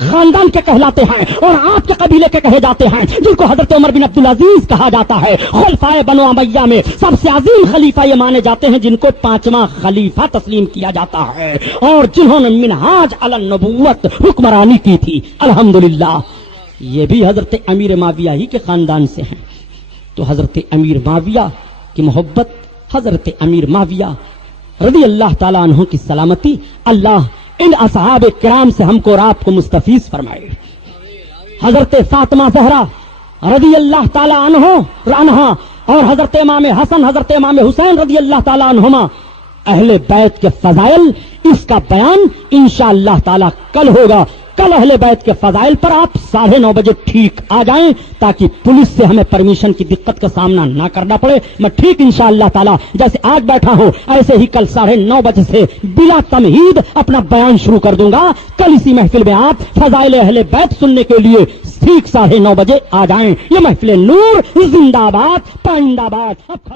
خاندان کے کہلاتے ہیں اور آپ کے قبیلے کے کہے جاتے ہیں، جن کو حضرت عمر بن عبد العزیز کہا جاتا ہے۔ خلفائے بنو امیہ میں سب سے عظیم خلیفہ یہ مانے جاتے ہیں جن کو 5واں خلیفہ تسلیم کیا جاتا ہے اور جنہوں نے منہاج علی النبوت حکمرانی کی تھی۔ الحمدللہ یہ بھی حضرت امیر معاویہ ہی کے خاندان سے ہیں۔ تو حضرت امیر معاویہ کی محبت، حضرت امیر معاویہ رضی اللہ تعالیٰ عنہ کی سلامتی، اللہ ان اصحاب کرام سے ہم کو اور آپ کو مستفیض فرمائے۔ حضرت فاطمہ زہرا رضی اللہ تعالیٰ عنہا اور حضرت امام حسن، حضرت امام حسین رضی اللہ تعالیٰ عنہما، اہل بیت کے فضائل، اس کا بیان انشاءاللہ تعالیٰ کل ہوگا۔ کل اہل بیت کے فضائل پر آپ 9:30 بجے ٹھیک آ جائیں تاکہ پولیس سے ہمیں پرمیشن کی دقت کا سامنا نہ کرنا پڑے۔ میں ٹھیک انشاءاللہ تعالیٰ جیسے آج بیٹھا ہوں ایسے ہی کل 9:30 بجے سے بلا تمہید اپنا بیان شروع کر دوں گا۔ کل اسی محفل میں آپ فضائل اہل بیت سننے کے لیے ٹھیک 9:30 بجے آ جائیں۔ یہ محفل نور زندہ باد، پائندہ باد۔